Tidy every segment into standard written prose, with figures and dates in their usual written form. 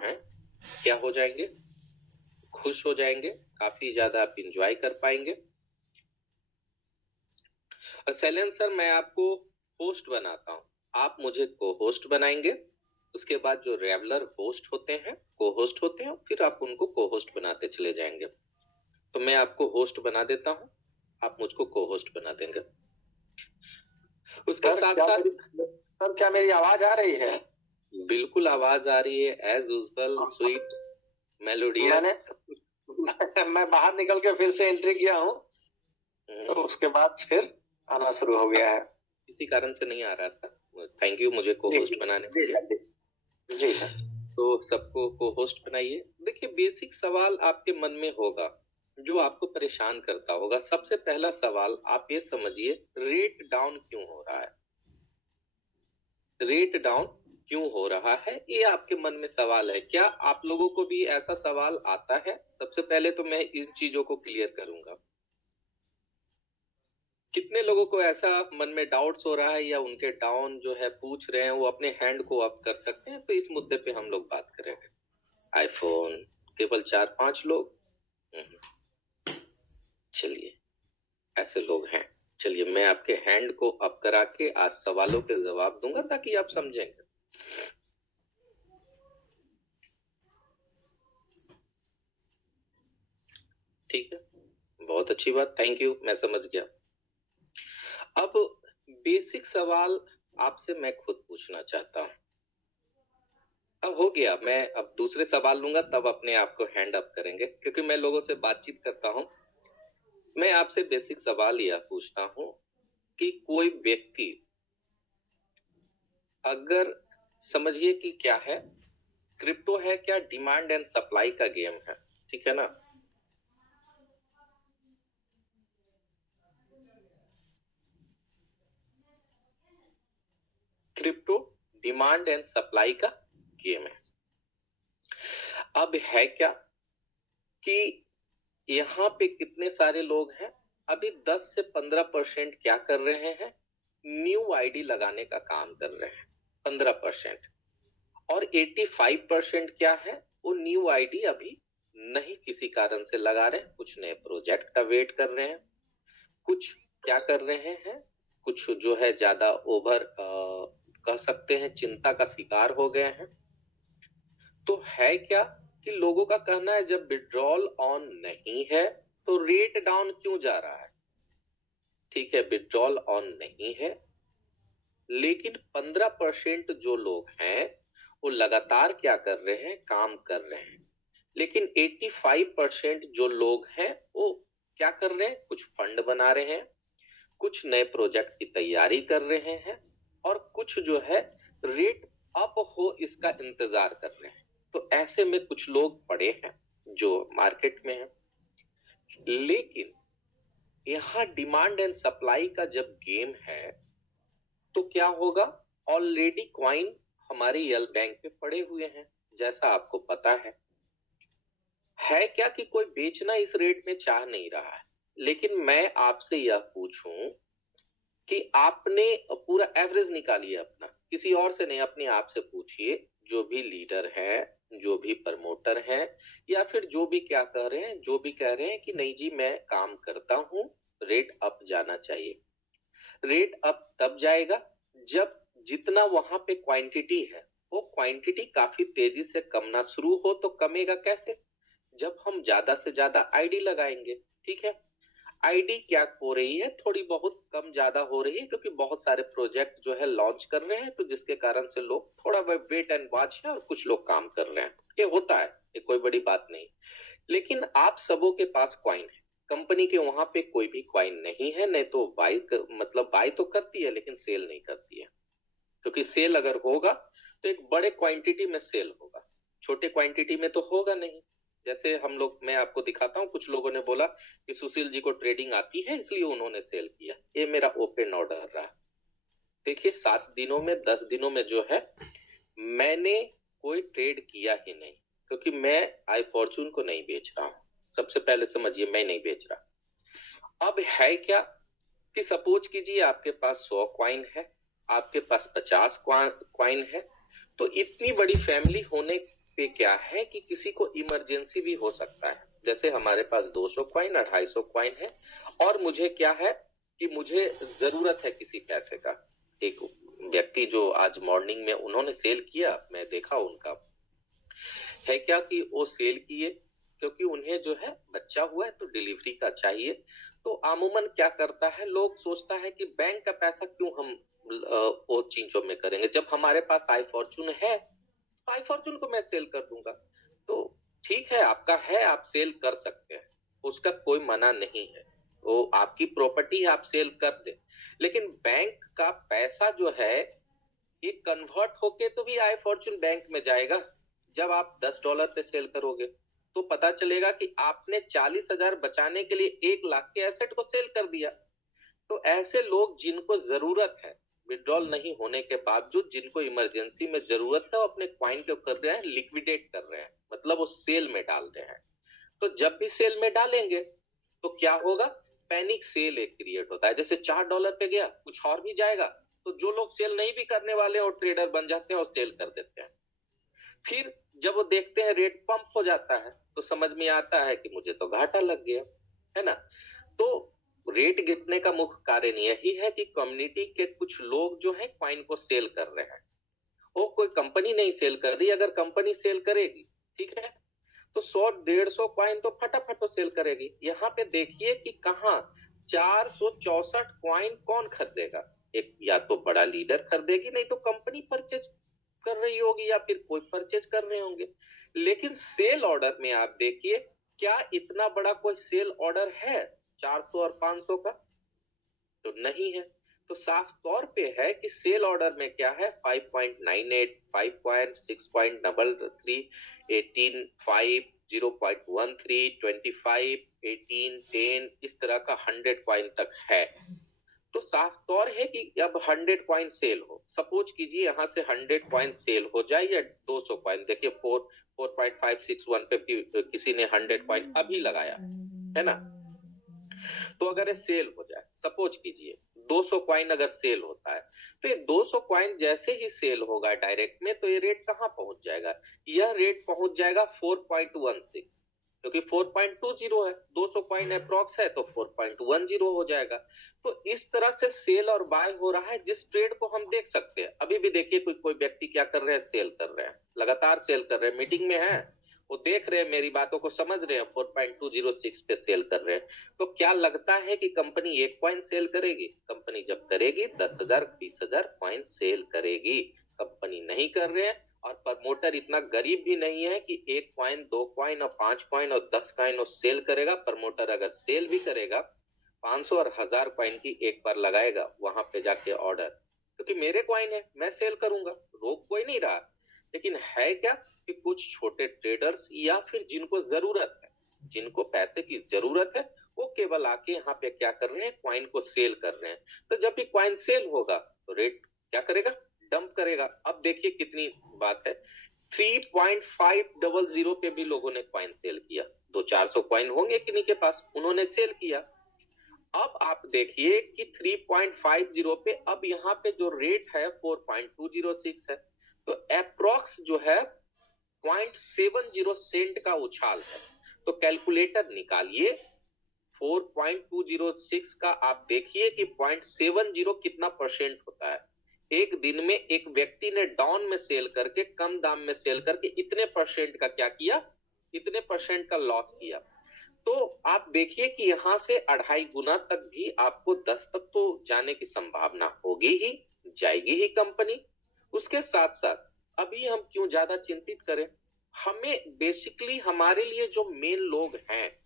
हैं क्या हो जाएंगे, खुश हो जाएंगे, काफी ज्यादा आप इंजॉय कर पाएंगे। शैलेंद्र सर, मैं आपको होस्ट बनाता हूँ, आप मुझे को होस्ट बनाएंगे। उसके बाद जो रेगुलर होस्ट होते हैं, को होस्ट होते हैं, फिर आप उनको को होस्ट बनाते चले जाएंगे। तो मैं आपको होस्ट बना देता हूँ, आप मुझको को होस्ट बना देंगे। उसके साथ साथ सर, क्या मेरी आवाज आ रही है? बिल्कुल आवाज आ रही है, एज यूजुअल, स्वीट मेलोडियस। मैं बाहर निकल के फिर से एंट्री किया हूँ, तो उसके बाद फिर आना शुरू हो गया है। किसी कारण से नहीं आ रहा था। थैंक यू मुझे को होस्ट बनाने के लिए। जी सर। तो सबको को होस्ट बनाइए। देखिए, बेसिक सवाल आपके मन में होगा जो आपको परेशान करता होगा। सबसे पहला सवाल आप ये समझिए, रेट डाउन क्यों हो रहा है? रेट डाउन क्यों हो रहा है, ये आपके मन में सवाल है। क्या आप लोगों को भी ऐसा सवाल आता है? सबसे पहले तो मैं इन चीजों को क्लियर करूंगा। कितने लोगों को ऐसा मन में डाउट्स हो रहा है या उनके डाउन जो है पूछ रहे हैं, वो अपने हैंड को अप कर सकते हैं? तो इस मुद्दे पे हम लोग बात करेंगे। आईफोन केवल 4-5 लोग, चलिए ऐसे लोग हैं। चलिए मैं आपके हैंड को अप करा के आज सवालों के जवाब दूंगा ताकि आप समझेंगे। ठीक है, बहुत अच्छी बात, थैंक यू, मैं समझ गया। अब बेसिक सवाल आपसे मैं खुद पूछना चाहता हूं। अब हो गया, मैं अब दूसरे सवाल लूंगा तब अपने आप को हैंड अप करेंगे, क्योंकि मैं लोगों से बातचीत करता हूं। मैं आपसे बेसिक सवाल यह पूछता हूं कि कोई व्यक्ति अगर, समझिए कि क्या है, क्रिप्टो है क्या डिमांड एंड सप्लाई का गेम है, ठीक है ना? क्रिप्टो डिमांड एंड सप्लाई का गेम है। अब है क्या कि यहाँ पे कितने सारे लोग हैं, अभी 10 से 15% क्या कर रहे हैं, न्यू आईडी लगाने का काम कर रहे हैं, 15%। और 85% क्या है, वो न्यू आईडी अभी नहीं किसी कारण से लगा रहे हैं, कुछ नए प्रोजेक्ट का वेट कर रहे हैं, कुछ क्या कर रहे हैं, कुछ जो है ज्यादा ओवर कह सकते हैं चिंता का शिकार हो गए हैं। तो है क्या कि लोगों का कहना है जब विड्रॉल ऑन नहीं है तो रेट डाउन क्यों जा रहा है? ठीक है, विड्रॉल ऑन नहीं है, लेकिन 15% जो लोग हैं वो लगातार क्या कर रहे हैं, काम कर रहे हैं। लेकिन 85% जो लोग हैं वो क्या कर रहे हैं, कुछ फंड बना रहे हैं, कुछ नए प्रोजेक्ट की तैयारी कर रहे हैं, और कुछ जो है रेट अप हो इसका इंतजार कर रहे हैं। तो ऐसे में कुछ लोग पड़े हैं जो मार्केट में हैं। लेकिन यहाँ डिमांड एंड सप्लाई का जब गेम है तो क्या होगा, ऑलरेडी क्वाइन हमारे यल बैंक पे पड़े हुए हैं, जैसा आपको पता है क्या कि कोई बेचना इस रेट में चाह नहीं रहा है। लेकिन मैं आपसे यह पूछूं कि आपने पूरा एवरेज निकालिए अपना, किसी और से नहीं, अपने आप से पूछिए, जो भी लीडर है, जो भी प्रमोटर है, या फिर जो भी क्या कह रहे हैं, जो भी कह रहे हैं कि नहीं जी मैं काम करता हूं, रेट अप जाना चाहिए। रेट अप तब जाएगा जब जितना वहां पे क्वांटिटी है वो क्वांटिटी काफी तेजी से कमना शुरू हो। तो कमेगा कैसे, जब हम ज्यादा से ज्यादा आईडी लगाएंगे। ठीक है, आईडी क्या हो रही है, थोड़ी बहुत कम ज्यादा हो रही है, क्योंकि बहुत सारे प्रोजेक्ट जो है लॉन्च कर रहे हैं, तो जिसके कारण से लोग थोड़ा वेट एंड वॉच है और कुछ लोग काम कर रहे हैं, ये होता है, ये कोई बड़ी बात नहीं। लेकिन आप सबों के पास क्वाइन है, कंपनी के वहां पे कोई भी क्वाइन नहीं है, नहीं तो बाई मतलब बाई तो करती है लेकिन सेल नहीं करती है, क्योंकि सेल अगर होगा तो एक बड़े क्वांटिटी में सेल होगा, छोटे क्वांटिटी में तो होगा नहीं। जैसे हम लोग, मैं आपको दिखाता हूं, कुछ लोगों ने बोला कि सुशील जी को ट्रेडिंग आती है इसलिए उन्होंने सेल किया, ये मेरा ओपन ऑर्डर रहा। देखिए 7 दिनों में 10 दिनों में जो है मैंने कोई ट्रेड किया ही नहीं, क्योंकि मैं आई फॉर्चून को नहीं बेच रहा हूं, सबसे पहले समझिए मैं नहीं बेच रहा। अब है क्या कि सपोज कीजिए आपके पास 100 क्वाइन है, आपके पास 50 क्वाइन है, तो इतनी बड़ी फैमिली होने पे क्या है कि किसी को इमरजेंसी भी हो सकता है। जैसे हमारे पास 200 कॉइन 250 कॉइन है और मुझे क्या है कि मुझे जरूरत है किसी पैसे का। एक व्यक्ति जो आज मॉर्निंग में उन्होंने सेल किया, मैं देखा उनका है क्या कि वो सेल किए क्योंकि उन्हें जो है बच्चा हुआ है तो डिलीवरी का चाहिए। तो अमूमन क्या करता है, लोग सोचता है कि बैंक का पैसा क्यों हम वो चीजों में करेंगे, जब हमारे पास आई फॉर्चून है, आई फॉर्चून को मैं सेल कर दूंगा। तो ठीक है, आपका है, आप सेल कर सकते हैं, उसका कोई मना नहीं है, वो आपकी प्रॉपर्टी है, आप सेल कर दे। लेकिन बैंक का पैसा जो है ये कन्वर्ट होके तो भी आई फॉर्चून बैंक में जाएगा। जब आप $10 पे सेल करोगे तो पता चलेगा कि आपने 40,000 बचाने के लिए 1 लाख के एसेट को सेल कर दिया। तो ऐसे लोग जिनको जरूरत है, विड्रॉल नहीं होने के बावजूद जिनको इमरजेंसी में जरूरत है, वो अपने क्वाइन को कर रहे हैं, लिक्विडेट कर रहे हैं, मतलब वो सेल में डाल रहे हैं। तो जब भी सेल में डालेंगे तो क्या होगा, पैनिक सेल एक क्रिएट होता है। जैसे $4 पे गया, कुछ और भी जाएगा, तो जो लोग सेल नहीं भी करने वाले और ट्रेडर बन जाते हैं और सेल कर देते हैं। फिर जब वो देखते हैं रेट पंप हो जाता है तो समझ में आता है कि मुझे तो घाटा लग गया, है ना। तो रेट गिरने का मुख्य कारण यही है कि कम्युनिटी के कुछ लोग जो है क्वाइन को सेल कर रहे हैं। वो कोई कंपनी नहीं सेल कर रही, अगर कंपनी सेल करेगी ठीक है तो 100-150 क्वाइन तो फटाफट सेल करेगी। यहाँ पे देखिए कि कहाँ 464 क्वाइन कौन खरीदेगा, एक या तो बड़ा लीडर खरीदेगी, नहीं तो कंपनी परचेज कर रही होगी या फिर कोई परचेज कर रहे होंगे। लेकिन सेल ऑर्डर में आप देखिए, क्या इतना बड़ा कोई सेल ऑर्डर है 400 और 500 का? तो नहीं है। तो साफ तौर पे है कि सेल ऑर्डर में क्या है, 5.98, 5.6.33, 18, 5, 0.13, 25, 18, 10, इस तरह का 100 क्वाइन तक है। तो साफ तौर है कि अब 100 क्वाइन सेल हो, सपोज कीजिए यहाँ से 100 क्वाइन सेल हो जाए या 200 क्वाइन, देखिए 4.561 पे किसी ने 100 क्वाइन अभी लगाया है ना। तो अगर ये सेल हो जाए, सपोज कीजिए 200 क्वाइन अगर सेल होता है, तो ये 200 क्वाइन जैसे ही सेल होगा डायरेक्ट में, तो ये रेट कहां पहुंच जाएगा, यह रेट पहुंच जाएगा 4.16, क्योंकि 4.20 है, 200 क्वाइन अप्रॉक्स है तो 4.10 हो जाएगा। तो इस तरह से सेल और बाय हो रहा है, जिस ट्रेड को हम देख सकते हैं। अभी भी देखिए कोई व्यक्ति क्या कर रहे हैं, सेल कर रहे हैं, लगातार सेल कर रहे हैं, मीटिंग में है, वो देख रहे हैं, मेरी बातों को समझ रहे हैं, 4.206 पे सेल कर रहे हैं। तो क्या लगता है कि कंपनी एक क्वाइन सेल करेगी? कंपनी जब करेगी 10,000 20,000 क्वाइन सेल करेगी। कंपनी नहीं कर रहे हैं, और प्रमोटर इतना गरीब भी नहीं है कि 1 क्वाइन 2 क्वाइन और 5 क्वाइन और 10 क्वाइन और सेल करेगा। प्रमोटर अगर सेल भी करेगा 500 और 1000 क्वाइन की एक बार लगाएगा वहां पे जाके ऑर्डर, क्योंकि मेरे क्वाइन है, मैं सेल करूंगा, रोक कोई नहीं रहा। लेकिन है क्या कि कुछ छोटे ट्रेडर्स या फिर जिनको जरूरत है, जिनको पैसे की जरूरत है, वो केवल आके यहाँ पे क्या कर रहे हैं, क्वाइन को सेल कर रहे हैं। तो जब भी क्वाइन सेल होगा तो रेट क्या करेगा, डंप करेगा। अब देखिए कितनी बात है, 3.500 पे भी लोगों ने क्वाइन सेल किया, 200-400 क्वाइन होंगे किन्हीं के पास, उन्होंने सेल किया। अब आप देखिए कि 3.50 पे अब यहाँ पे जो रेट है 4.206 है, तो अप्रॉक्स जो है 0.70 सेंट का उछाल है। तो कैलकुलेटर निकालिए, 4.206 का आप देखिए कि 0.70 कितना परसेंट होता है। एक दिन में एक व्यक्ति ने डाउन में सेल करके, कम दाम में सेल करके इतने परसेंट का क्या किया, इतने परसेंट का लॉस किया। तो आप देखिए कि यहां से 2.5 गुना तक भी आपको 10 तक तो जाने की संभावना होगी ही, जाएगी ही कंपनी। उसके साथ साथ अभी हम क्यों ज्यादा चिंतित करें, हमें बेसिकली हमारे लिए जो मेन लोग हैं,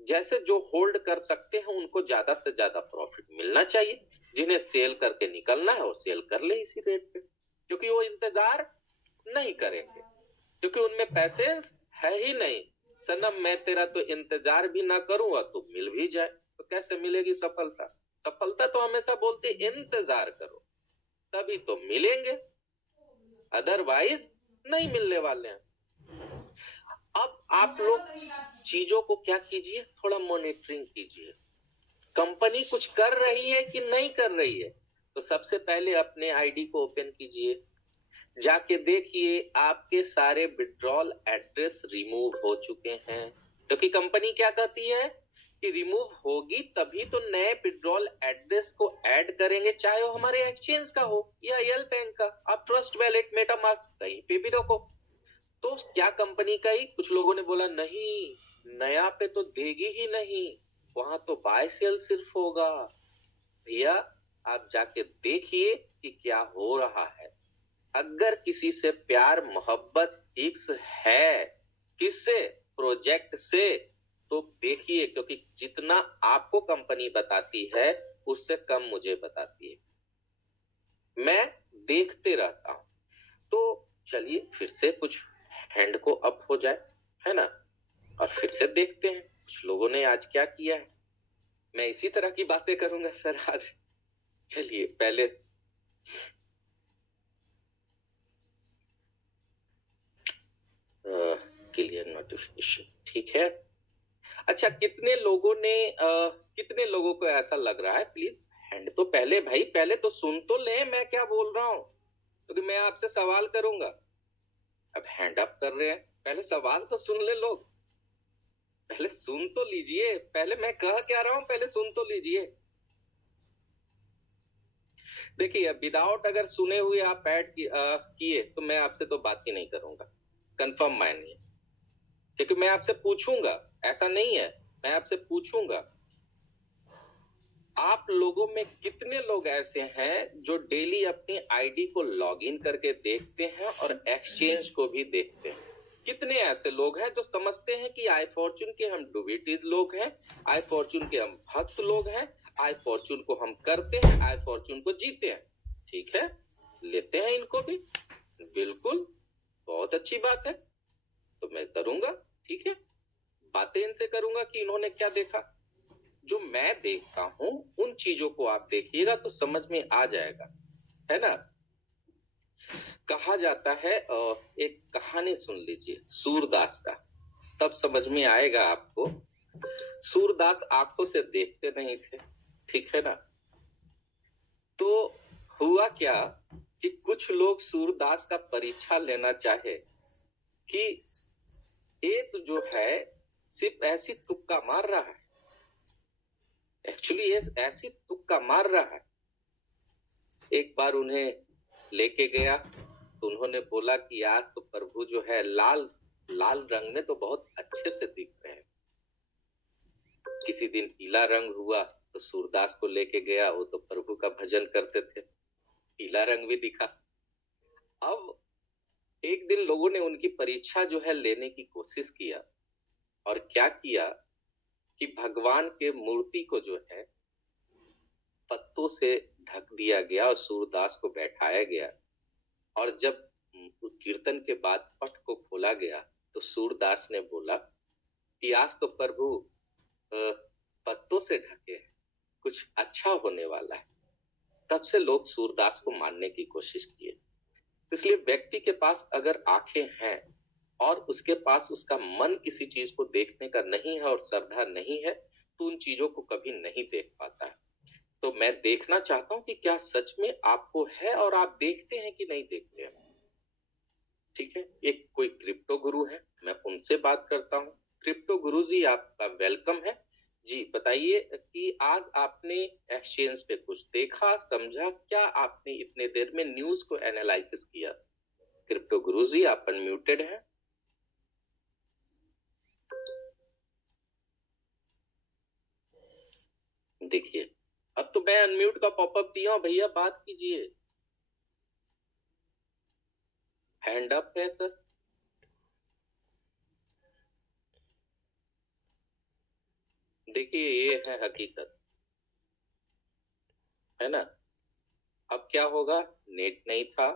जैसे जो होल्ड कर सकते हैं, उनको ज्यादा से ज्यादा प्रॉफिट मिलना चाहिए। जिन्हें सेल करके निकलना है वो सेल कर ले इसी रेट पे, क्योंकि वो इंतजार नहीं करेंगे, क्योंकि उनमें पैसे है ही नहीं। सनम मैं तेरा तो इंतजार भी ना करूंगा तो मिल भी जाए, तो कैसे मिलेगी सफलता? सफलता तो हमेशा बोलते इंतजार करो तभी तो मिलेंगे, अदरवाइज नहीं मिलने वाले हैं। अब आप लोग चीजों को क्या कीजिए, थोड़ा मॉनिटरिंग कीजिए, कंपनी कुछ कर रही है कि नहीं कर रही है। तो सबसे पहले अपने आईडी को ओपन कीजिए, जाके देखिए आपके सारे विड्रॉल एड्रेस रिमूव हो चुके हैं, क्योंकि कंपनी क्या कहती है कि रिमूव होगी तभी तो नए विड्रॉल एड्रेस को ऐड करेंगे, चाहे वो हमारे एक्सचेंज का हो या यल बैंक का। आप ट्रस्ट वैलेट, मेटामास्क कहीं पे भी रखो। तो क्या कंपनी का ही कुछ लोगों ने बोला नहीं, नया पे तो देगी ही नहीं, वहां तो बाय सेल सिर्फ होगा। भैया आप जाके देखिए कि क्या हो रहा है। अगर किसी से प्यार मोहब्बत फिक्स है, किससे? प्रोजेक्ट से, तो देखिए, क्योंकि जितना आपको कंपनी बताती है उससे कम मुझे बताती है। मैं देखते रहता हूं। तो चलिए फिर से कुछ हैंड को अप हो जाए, है ना, और फिर से देखते हैं कुछ लोगों ने आज क्या किया है। मैं इसी तरह की बातें करूंगा सर आज। चलिए पहले क्लियर नोटिफिकेशन, ठीक है। अच्छा, कितने लोगों को ऐसा लग रहा है, प्लीज हैंड तो पहले, भाई पहले तो सुन तो ले मैं क्या बोल रहा हूं, क्योंकि मैं आपसे सवाल करूंगा। अब हैंड अप कर रहे हैं, पहले सवाल तो सुन ले लोग, पहले सुन तो लीजिए, पहले मैं कह क्या रहा हूं पहले सुन तो लीजिए। देखिए विदाउट अगर सुने हुए आप ऐड किए तो मैं आपसे तो बात ही नहीं करूंगा, कंफर्म मानिए, क्योंकि मैं आपसे पूछूंगा, ऐसा नहीं है, मैं आपसे पूछूंगा आप लोगों में कितने लोग ऐसे हैं जो डेली अपनी आईडी को लॉगिन करके देखते हैं और एक्सचेंज को भी देखते हैं। कितने ऐसे लोग हैं जो समझते हैं कि आई फॉर्चून के हम डिवोटीज लोग हैं, आई फॉर्चून के हम भक्त लोग हैं, आई फॉर्चून को हम करते हैं, आई फॉर्चून को जीते हैं। ठीक है, लेते हैं इनको भी, बिल्कुल बहुत अच्छी बात है, तो मैं करूंगा। ठीक है, बातें इनसे करूंगा कि इन्होंने क्या देखा। जो मैं देखता हूं उन चीजों को आप देखिएगा तो समझ में आ जाएगा, है ना। कहा जाता है, एक कहानी सुन लीजिए सूरदास का, तब समझ में आएगा आपको। सूरदास आंखों से देखते नहीं थे, ठीक है ना। तो हुआ क्या कि कुछ लोग सूरदास का परीक्षा लेना चाहे कि एक जो है सिर्फ ऐसी तुक्का मार रहा है, एक्चुअली ये ऐसी तुक्का मार रहा है। एक बार उन्हें लेके गया तो उन्होंने बोला कि आज तो प्रभु जो है लाल लाल रंग में तो बहुत अच्छे से दिख रहे हैं। किसी दिन पीला रंग हुआ तो सूरदास को लेके गया, वो तो प्रभु का भजन करते थे, पीला रंग भी दिखा। अब एक दिन लोगों ने उनकी परीक्षा जो है लेने की कोशिश किया, और क्या किया कि भगवान के मूर्ति को जो है पत्तों से ढक दिया गया और सूरदास को बैठाया गया, और जब कीर्तन के बाद पट को खोला गया तो सूरदास ने बोला कि आज तो प्रभु पत्तों से ढके हैं, कुछ अच्छा होने वाला है। तब से लोग सूरदास को मानने की कोशिश किए। इसलिए व्यक्ति के पास अगर आंखें हैं और उसके पास उसका मन किसी चीज को देखने का नहीं है और श्रद्धा नहीं है, तो उन चीजों को कभी नहीं देख पाता है। तो मैं देखना चाहता हूं कि क्या सच में आपको है और आप देखते हैं कि नहीं देखते हैं। ठीक है, एक कोई क्रिप्टो गुरु है, मैं उनसे बात करता हूं। क्रिप्टो गुरु जी आपका वेलकम है जी। बताइए कि आज आपने एक्सचेंज पे कुछ देखा समझा, क्या आपने इतने देर में न्यूज को एनालिसिस किया। क्रिप्टो गुरु जी आप अनम्यूटेड हैं। देखिए अब तो मैं अनम्यूट का पॉपअप दिया हूं, भैया बात कीजिए। हैंड अप है सर। देखिए ये है हकीकत, है ना। अब क्या होगा, नेट नहीं था,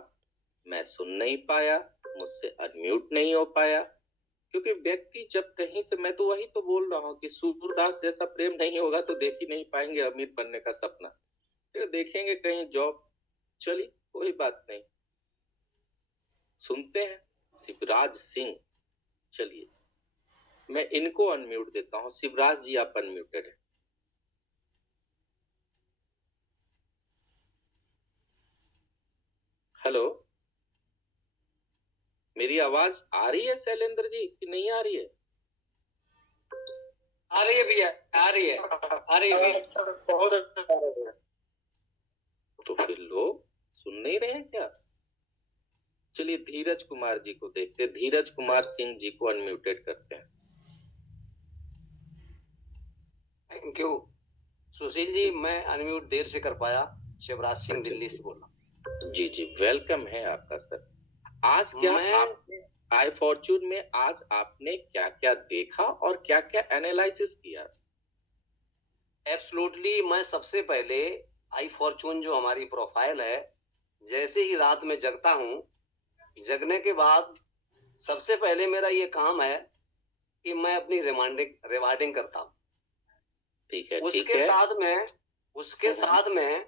मैं सुन नहीं पाया, मुझसे अनम्यूट नहीं हो पाया, क्योंकि व्यक्ति जब कहीं से, मैं तो वही तो बोल रहा हूँ कि सूरदास जैसा प्रेम नहीं होगा तो देख ही नहीं पाएंगे अमीर बनने का सपना, फिर देखेंगे कहीं जॉब। चलिए कोई बात नहीं, सुनते हैं शिवराज सिंह। चलिए मैं इनको अनम्यूट देता हूं। शिवराज जी आप अनम्यूटेड है। हेलो मेरी आवाज आ रही है शैलेंद्र जी कि नहीं आ रही है? आ रही है भैया, आ रही है, आ रही है भैया। बहुत अच्छा आ रही है। तो फिर लोग सुन नहीं रहे हैं क्या? चलिए धीरज कुमार जी को देखते हैं, धीरज कुमार सिंह जी को अनम्यूटेड करते हैं। थैंक यू सुशील जी, मैं अनम्यूट देर से कर पाया। शिवराज सिंह दिल्ली से बोल रहा हूँ। जी जी, वेलकम है आपका सर। आज क्या आपने आई फॉर्चून में आज आपने क्या क्या देखा और क्या क्या एनालिसिस किया? एब्सोल्युटली, मैं सबसे पहले आई फॉर्चून जो हमारी प्रोफाइल है, जैसे ही रात में जगता हूँ, जगने के बाद सबसे पहले मेरा ये काम है कि मैं अपनी रिवार्डिंग करता हूँ। ठीक है, उसके साथ में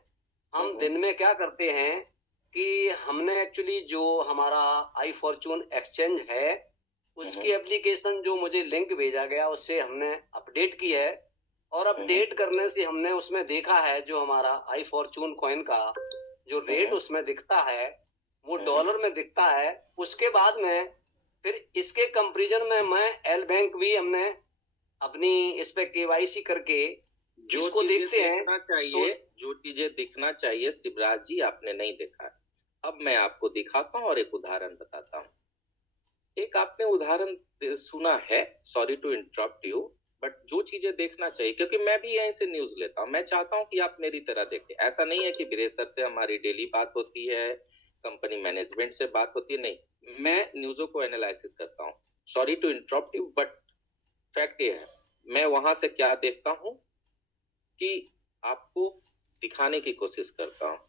हम दिन में क्या करते हैं कि हमने एक्चुअली जो हमारा आई फॉर्चून एक्सचेंज है, उसकी एप्लीकेशन जो मुझे लिंक भेजा गया, उससे हमने अपडेट की है। और अपडेट करने से हमने उसमें देखा है जो हमारा आई फॉर्चून कॉइन का जो रेट उसमें दिखता है वो डॉलर में दिखता है। उसके बाद में फिर इसके कंपैरिजन में मैं एल बैंक भी हमने अपनी इस पे केवाईसी करके जो इसको देखते हैं चाहिए, जो चीजें दिखना चाहिए शिवराज जी आपने नहीं देखा। अब मैं आपको दिखाता हूँ और एक उदाहरण बताता हूँ। एक आपने उदाहरण सुना है, sorry to interrupt you, but जो चीजें देखना चाहिए, क्योंकि मैं भी यहीं से न्यूज लेता हूँ, मैं चाहता हूँ कि आप मेरी तरह देखें। ऐसा नहीं है कि वीरेश सर से हमारी डेली बात होती है, कंपनी मैनेजमेंट से बात होती है, नहीं, मैं न्यूज़ों को एनालिसिस करता हूँ। Sorry to interrupt you, but fact ये है, मैं वहां से क्या देखता हूँ कि आपको दिखाने की कोशिश करता हूँ।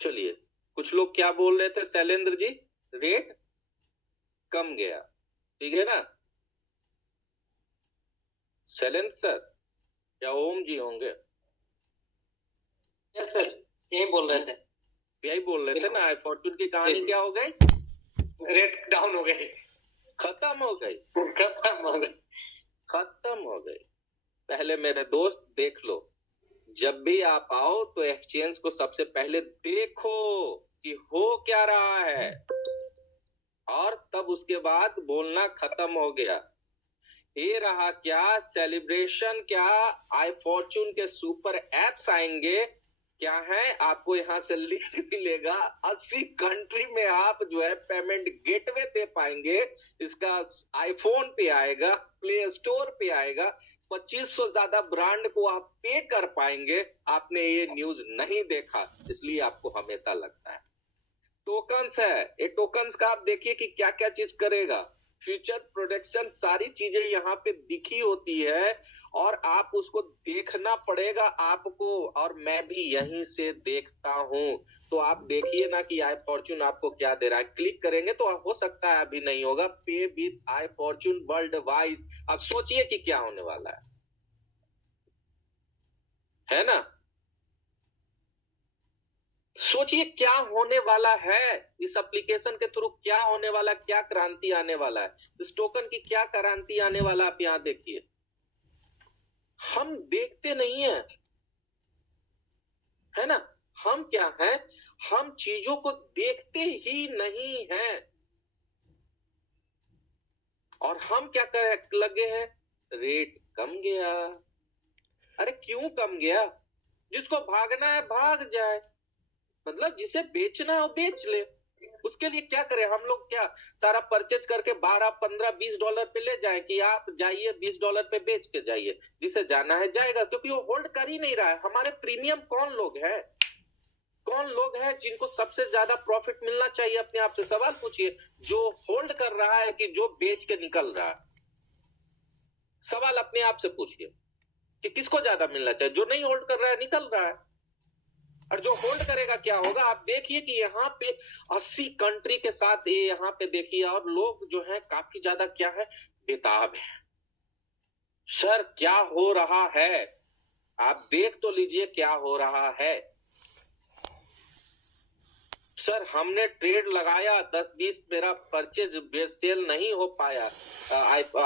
चलिए, कुछ लोग क्या बोल रहे थे शैलेंद्र जी, रेट कम गया, ठीक है ना शैलेंद्र सर, या ओम जी होंगे? यस सर, यही बोल रहे थे, यही बोल रहे थे ना। आई फॉर्चून की कहानी क्या हो गई? रेट डाउन हो गई, खत्म हो गई, खत्म हो गई। पहले मेरे दोस्त देख लो, जब भी आप आओ तो एक्सचेंज को सबसे पहले देखो कि हो क्या रहा है, और तब उसके बाद बोलना खत्म हो गया। ये रहा क्या सेलिब्रेशन, क्या आई फॉर्चून के सुपर एप्स आएंगे, क्या है आपको यहाँ से लिंक मिलेगा, 80 कंट्री में आप जो है पेमेंट गेटवे दे पाएंगे, इसका आईफोन पे आएगा, प्ले स्टोर पे आएगा, 2500 ज्यादा ब्रांड को आप पे कर पाएंगे। आपने ये न्यूज नहीं देखा, इसलिए आपको हमेशा लगता है टोकन्स है। ये टोकन्स का आप देखिए कि क्या क्या चीज करेगा, फ्यूचर प्रोडक्शन, सारी चीजें यहाँ पे दिखी होती है, और आप उसको देखना पड़ेगा आपको, और मैं भी यहीं से देखता हूँ। तो आप देखिए ना कि आई फॉर्चून आपको क्या दे रहा है, क्लिक करेंगे तो हो सकता है अभी नहीं होगा, पे with I Fortune world wide. अब सोचिए कि क्या होने वाला है ना, सोचिए क्या होने वाला है इस एप्लीकेशन के थ्रू, क्या होने वाला, क्या क्रांति आने वाला है, इस टोकन की क्या क्रांति आने वाला, आप यहां देखिए। हम देखते नहीं है ना, हम क्या है, हम चीजों को देखते ही नहीं हैं, और हम क्या कर लगे हैं, रेट कम गया। अरे क्यों कम गया? जिसको भागना है भाग जाए, मतलब जिसे बेचना है बेच ले। उसके लिए क्या करें हम लोग, क्या सारा परचेज करके 12, 15, 20 डॉलर पे ले जाए कि आप जाइए 20 डॉलर पे बेच के जाइए, जिसे जाना है जाएगा, क्योंकि वो होल्ड कर ही नहीं रहा है। हमारे प्रीमियम कौन लोग हैं जिनको सबसे ज्यादा प्रॉफिट मिलना चाहिए? अपने आप से सवाल पूछिए, जो होल्ड कर रहा है कि जो बेच के निकल रहा है? सवाल अपने आप से पूछिए कि किसको ज्यादा मिलना चाहिए, जो नहीं होल्ड कर रहा है निकल रहा है, और जो होल्ड करेगा क्या होगा? आप देखिए कि यहाँ पे 80 कंट्री के साथ ये यहाँ पे देखिए, और लोग जो है काफी ज्यादा क्या है, बेताब है। सर क्या हो रहा है, आप देख तो लीजिए क्या हो रहा है। सर हमने ट्रेड लगाया 10-20, मेरा परचेज सेल नहीं हो पाया,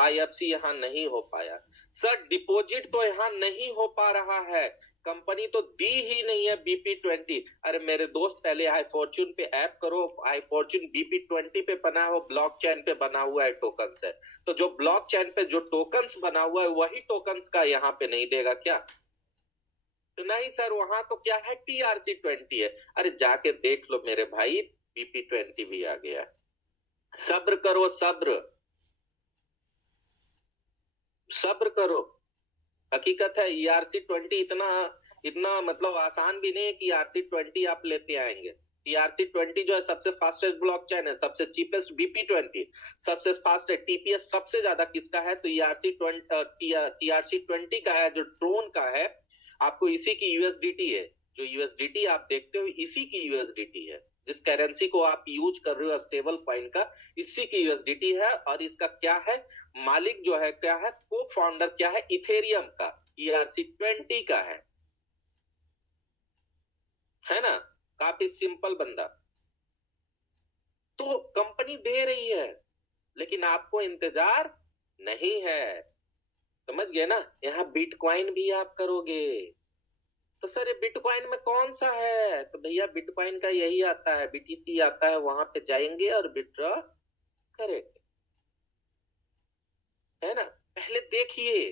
IFC यहाँ नहीं हो पाया। सर डिपॉजिट तो यहाँ नहीं हो पा रहा है, कंपनी तो दी ही नहीं है BP20। अरे मेरे दोस्त, पहले आई फॉर्च्यून पे ऐप करो, आई फॉर्च्यून BP20 पे बना हो, ब्लॉकचेन पे बना हुआ है, टोकन्स है। तो जो ब्लॉकचेन पे जो टोकन्स बना हुआ है वही टोकन्स का यहाँ पे नहीं देगा क्या? तो नहीं सर, वहां तो क्या है, TRC20 है। अरे जाके देख लो मेरे भाई, BP20 भी आ गया। सब्र करो, सब्र सब्र करो। हकीकत है ERC20 इतना इतना मतलब आसान भी नहीं है कि ERC20 आप लेते आएंगे। ERC20 जो है सबसे फास्टेस्ट ब्लॉकचेन है, सबसे चीपेस्ट BP20, सबसे फास्ट है। TPS सबसे ज्यादा किसका है? तो TRC20 का है, जो ट्रोन का है। आपको इसी की USDT है, जो USDT आप देखते हो इसी की USDT है। जिस करेंसी को आप यूज कर रहे हो स्टेबल कॉइन का, इसी की USDT है। और इसका क्या है, मालिक जो है क्या है, को फाउंडर क्या है, इथेरियम का, ERC20 का है ना? काफी सिंपल बंदा। तो कंपनी दे रही है, लेकिन आपको इंतजार नहीं है। समझ गए ना? यहाँ बिटकॉइन भी आप करोगे तो सर ये बिटकॉइन में कौन सा है? तो भैया बिटकॉइन का यही आता है, BTC आता है, वहां पे जाएंगे और विड्रॉ करेंगे, है ना? पहले देखिए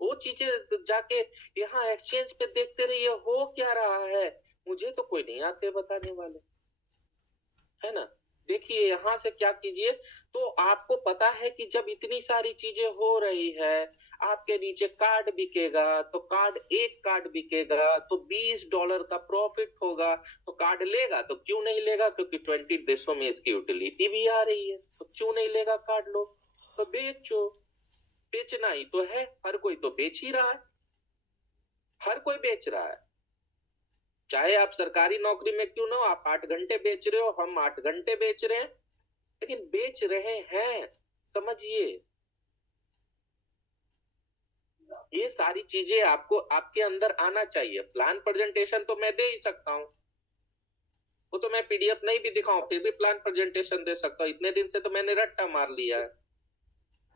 वो चीजें, तो जाके यहाँ एक्सचेंज पे देखते रहिए हो क्या रहा है। मुझे तो कोई नहीं आते बताने वाले, है ना? देखिए यहाँ से क्या कीजिए, तो आपको पता है कि जब इतनी सारी चीजें हो रही है, आपके नीचे कार्ड बिकेगा, तो एक कार्ड बिकेगा तो $20 का प्रॉफिट होगा। तो कार्ड लेगा तो क्यों नहीं लेगा? क्योंकि 20 देशों में इसकी यूटिलिटी भी आ रही है, तो क्यों नहीं लेगा कार्ड लोग? तो बेचो, बेचना ही तो है, हर कोई तो बेच ही रहा है, हर कोई बेच रहा है। चाहे आप सरकारी नौकरी में क्यों ना हो, आप 8 घंटे बेच रहे हो, हम 8 घंटे बेच रहे हैं, लेकिन बेच रहे हैं। समझिए, ये सारी चीजें आपको आपके अंदर आना चाहिए। प्लान प्रेजेंटेशन तो मैं दे ही सकता हूँ, वो तो मैं PDF नहीं भी दिखाऊं फिर भी प्लान प्रेजेंटेशन दे सकता हूँ। इतने दिन से तो मैंने रट्टा मार लिया है,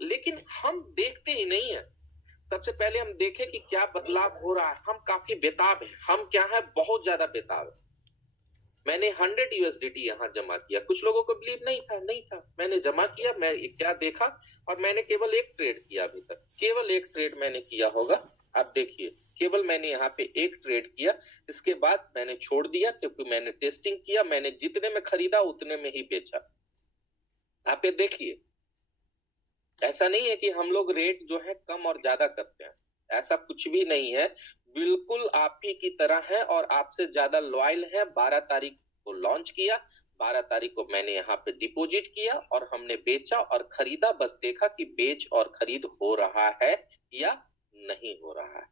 लेकिन हम देखते ही नहीं है। सबसे पहले हम देखें कि क्या बदलाव हो रहा है। हम काफी बेताब हैं, हम क्या है, बहुत ज्यादा बेताब है। मैंने 100 USDT यहाँ जमा किया, कुछ लोगों को बिलीव नहीं था, मैंने जमा किया। मैं क्या देखा, और मैंने केवल एक ट्रेड किया, अभी तक केवल एक ट्रेड मैंने किया होगा। आप देखिए, केवल मैंने यहाँ पे एक ट्रेड किया, इसके बाद मैंने छोड़ दिया, क्योंकि मैंने टेस्टिंग किया, मैंने जितने में खरीदा उतने में ही बेचा। आप ये देखिए, ऐसा नहीं है कि हम लोग रेट जो है कम और ज्यादा करते हैं, ऐसा कुछ भी नहीं है। बिल्कुल आप ही की तरह है और आपसे ज्यादा लॉयल है। 12 तारीख को लॉन्च किया, 12 तारीख को मैंने यहाँ पे डिपॉजिट किया और हमने बेचा और खरीदा। बस देखा कि बेच और खरीद हो रहा है या नहीं हो रहा है।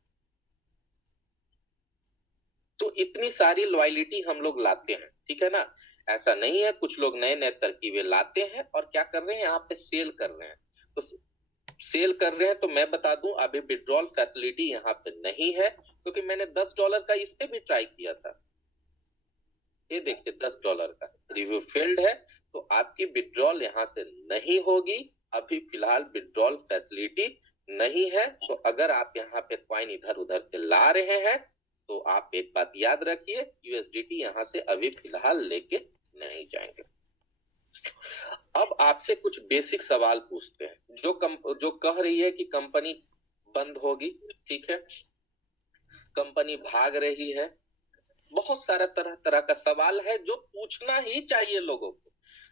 तो इतनी सारी लॉयलिटी हम लोग लाते हैं, ठीक है ना? ऐसा नहीं है, कुछ लोग नए नए तरकीबें लाते हैं और क्या कर रहे हैं, यहाँ पे सेल कर रहे हैं। तो सेल कर रहे हैं, तो मैं बता दूं अभी विड्रॉल फैसिलिटी यहाँ पे नहीं है, क्योंकि मैंने $10 का इस पे भी ट्राई किया था। ये देखिए $10 का रिव्यू फेल्ड है, तो आपकी विड्रॉल यहाँ से नहीं होगी। अभी फिलहाल विड्रॉल फैसिलिटी नहीं है। तो अगर आप यहाँ पे कॉइन इधर उधर से ला रहे हैं, तो आप एक बात याद रखिए, USDT यहाँ से अभी फिलहाल लेके नहीं जाएंगे। अब आपसे कुछ बेसिक सवाल पूछते हैं। जो कह रही है कि कंपनी बंद होगी, ठीक है, कंपनी भाग रही है, बहुत सारा तरह तरह का सवाल है जो पूछना ही चाहिए लोगों को,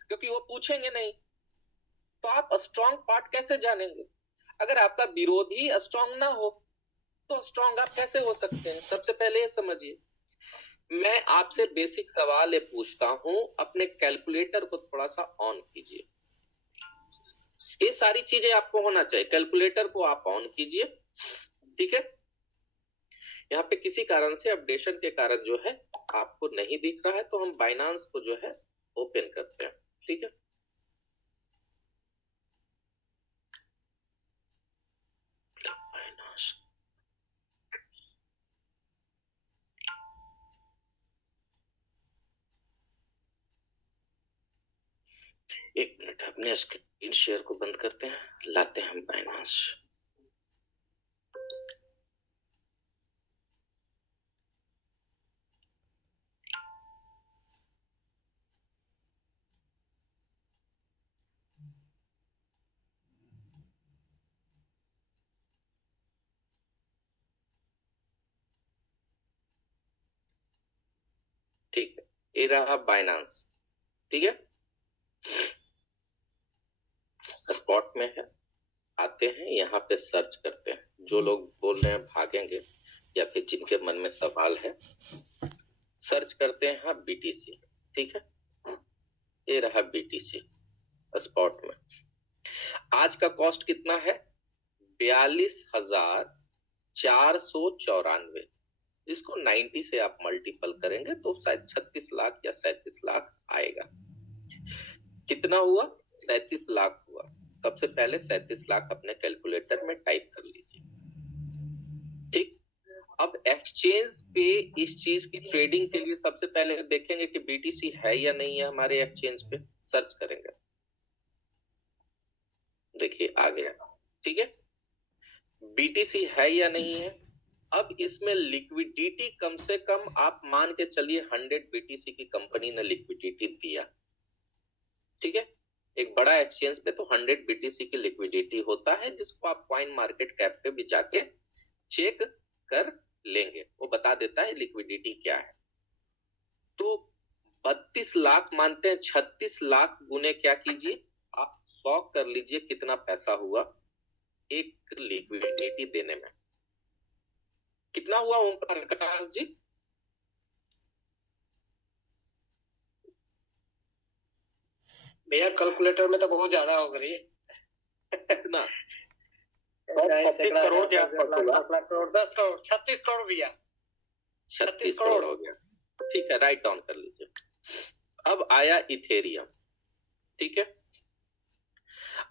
क्योंकि वो पूछेंगे नहीं तो आप स्ट्रांग पार्ट कैसे जानेंगे? अगर आपका विरोधी स्ट्रांग ना हो तो स्ट्रांग आप कैसे हो सकते हैं? सबसे पहले ये समझिए। मैं आपसे बेसिक सवाल ये पूछता हूं, अपने कैलकुलेटर को थोड़ा सा ऑन कीजिए। ये सारी चीजें आपको होना चाहिए। कैलकुलेटर को आप ऑन कीजिए, ठीक है? यहाँ पे किसी कारण से अपडेशन के कारण जो है आपको नहीं दिख रहा है, तो हम बाइनांस को जो है ओपन करते हैं, ठीक है? बाइनांस, एक मिनट, अपने स्क्रीन शेयर को बंद करते हैं, लाते हैं बाइनांस। ये रहा बाइनांस, ठीक है, स्पॉट में है। आते हैं यहाँ पे सर्च करते हैं, जो लोग बोल रहे हैं भागेंगे या फिर जिनके मन में सवाल है, सर्च करते हैं हाँ बीटीसी, ठीक है, ये रहा बीटीसी स्पॉट में। आज का कॉस्ट कितना है? 42,494। इसको 90 से आप मल्टीपल करेंगे तो शायद 36 लाख या 37 लाख आएगा। कितना हुआ? 37 लाख हुआ। सबसे पहले 37 लाख अपने कैलकुलेटर में टाइप कर लीजिए, ठीक। अब एक्सचेंज पे इस चीज की ट्रेडिंग के लिए सबसे पहले देखेंगे कि बीटीसी है या नहीं है हमारे एक्सचेंज पे, सर्च करेंगे। देखिए आ गया, ठीक है, बीटीसी है या नहीं है। अब इसमें लिक्विडिटी कम से कम आप मान के चलिए 100 बीटीसी की कंपनी ने लिक्विडिटी दिया, ठीक है। एक बड़ा एक्सचेंज पे तो 100 बीटीसी की लिक्विडिटी होता है, जिसको आप कॉइन मार्केट कैप पे भी जाके चेक कर लेंगे, वो बता देता है लिक्विडिटी क्या है। तो 32 लाख मानते हैं, 36 लाख गुने क्या कीजिए आप 100 कर लीजिए, कितना पैसा हुआ एक लिक्विडिटी देने में। कितना हुआ ओम प्रकाश जी? भैया कैलकुलेटर में तो बहुत ज्यादा हो गई। कितना? 36 करोड़ या 10 करोड़ 36 करोड़ भैया, 36 करोड़ हो गया, ठीक है, राइट डाउन कर लीजिए। अब आया इथेरियम, ठीक है।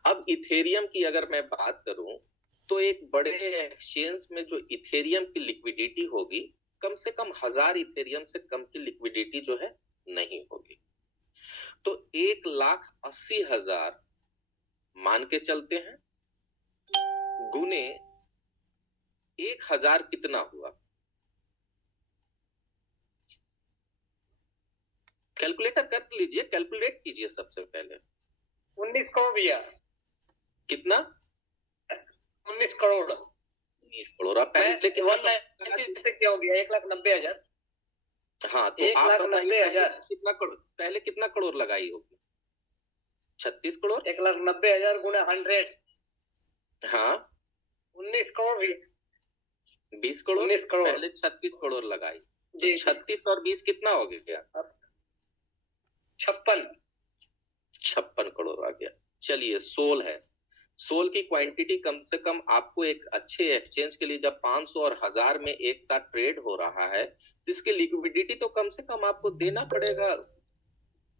अब इथेरियम की अगर मैं बात करूं तो एक बड़े एक्सचेंज में जो इथेरियम की लिक्विडिटी होगी, कम से कम 1000 इथेरियम से कम की लिक्विडिटी जो है नहीं होगी। तो 1,80,000 मान के चलते हैं, गुने 1000 कितना हुआ? कैलकुलेटर कर लीजिए, कैलकुलेट कीजिए सबसे पहले। 19 करोड़ भैया। कितना? 19 करोड़। 19 करोड़। आप पहले लेकिन 190 से क्या हो गया? 1,90,000। हाँ, तो आप 1,90,000 कितना करोड़, पहले कितना करोड़ लगाई होगी? 36 करोड़। 1,90,000 गुना 100। हाँ, 19 करोड़ भी। 20 करोड़। 19 करोड़ पहले 36 करोड़ लगाई जी। 36 और 20 कितना हो गया? 56 करोड़ आ गया। चलिए, सोल है, सोल की क्वांटिटी कम से कम आपको एक अच्छे एक्सचेंज के लिए जब 500 और 1000 में एक साथ ट्रेड हो रहा है, तो इसकी लिक्विडिटी तो कम से कम आपको देना पड़ेगा,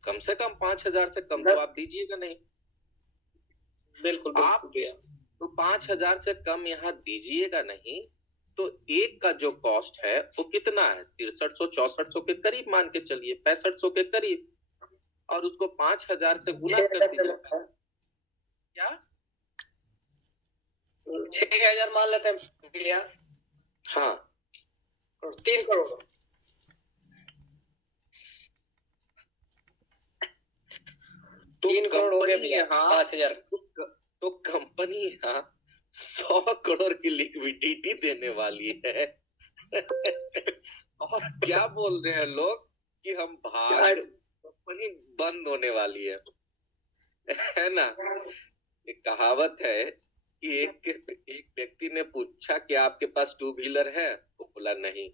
कम से कम 5000 से कम तो आप दीजिएगा नहीं। बिल्कुल आप तो 5000 से कम यहाँ दीजिएगा नहीं, तो एक का जो कॉस्ट है वो कितना है? 6300-6400 के करीब मान के चलिए, 6500 के करीब, और उसको 5000 से गुना कर दीजिए। क्या 6,000 मान लेते हैं भैया। हाँ, 3 करोड़। तो 3 करोड़ हो गया भैया। 5,000। तो कंपनी यहाँ 100 करोड़ की लिक्विडिटी देने वाली है और क्या बोल रहे हैं लोग कि हम भाग, कंपनी बंद होने वाली है ना। एक कहावत है कि एक व्यक्ति ने पूछा कि आपके पास 2 व्हीलर है? वो बोला नहीं।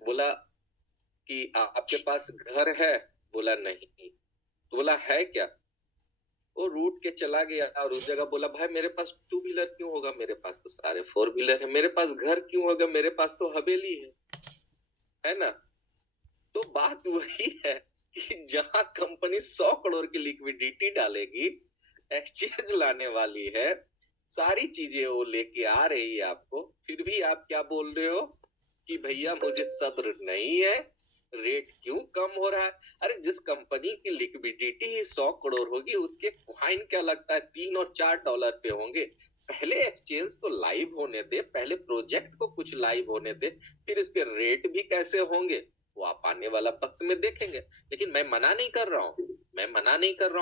बोला कि आपके पास घर है? बोला नहीं। तो बोला है क्या? वो रूट के चला गया और उस जगह बोला भाई मेरे पास 2 व्हीलर क्यों होगा, मेरे पास तो सारे 4 व्हीलर है। मेरे पास घर क्यों होगा, मेरे पास तो हवेली है ना। तो बात वही है कि जहां कंपनी 100 करोड़ की लिक्विडिटी डालेगी, एक्सचेंज लाने वाली है, सारी चीजें वो लेके आ रही है आपको, फिर भी आप क्या बोल रहे हो कि भैया मुझे सब्र नहीं है, रेट क्यों कम हो रहा है। अरे जिस कंपनी की लिक्विडिटी ही 100 करोड़ होगी, उसके कॉइन क्या लगता है $3 और $4 पे होंगे। पहले एक्सचेंज तो लाइव होने दे, पहले प्रोजेक्ट को कुछ लाइव होने दे, फिर इसके रेट भी कैसे होंगे वो आप आने वाला वक्त में देखेंगे। लेकिन मैं मना नहीं कर रहा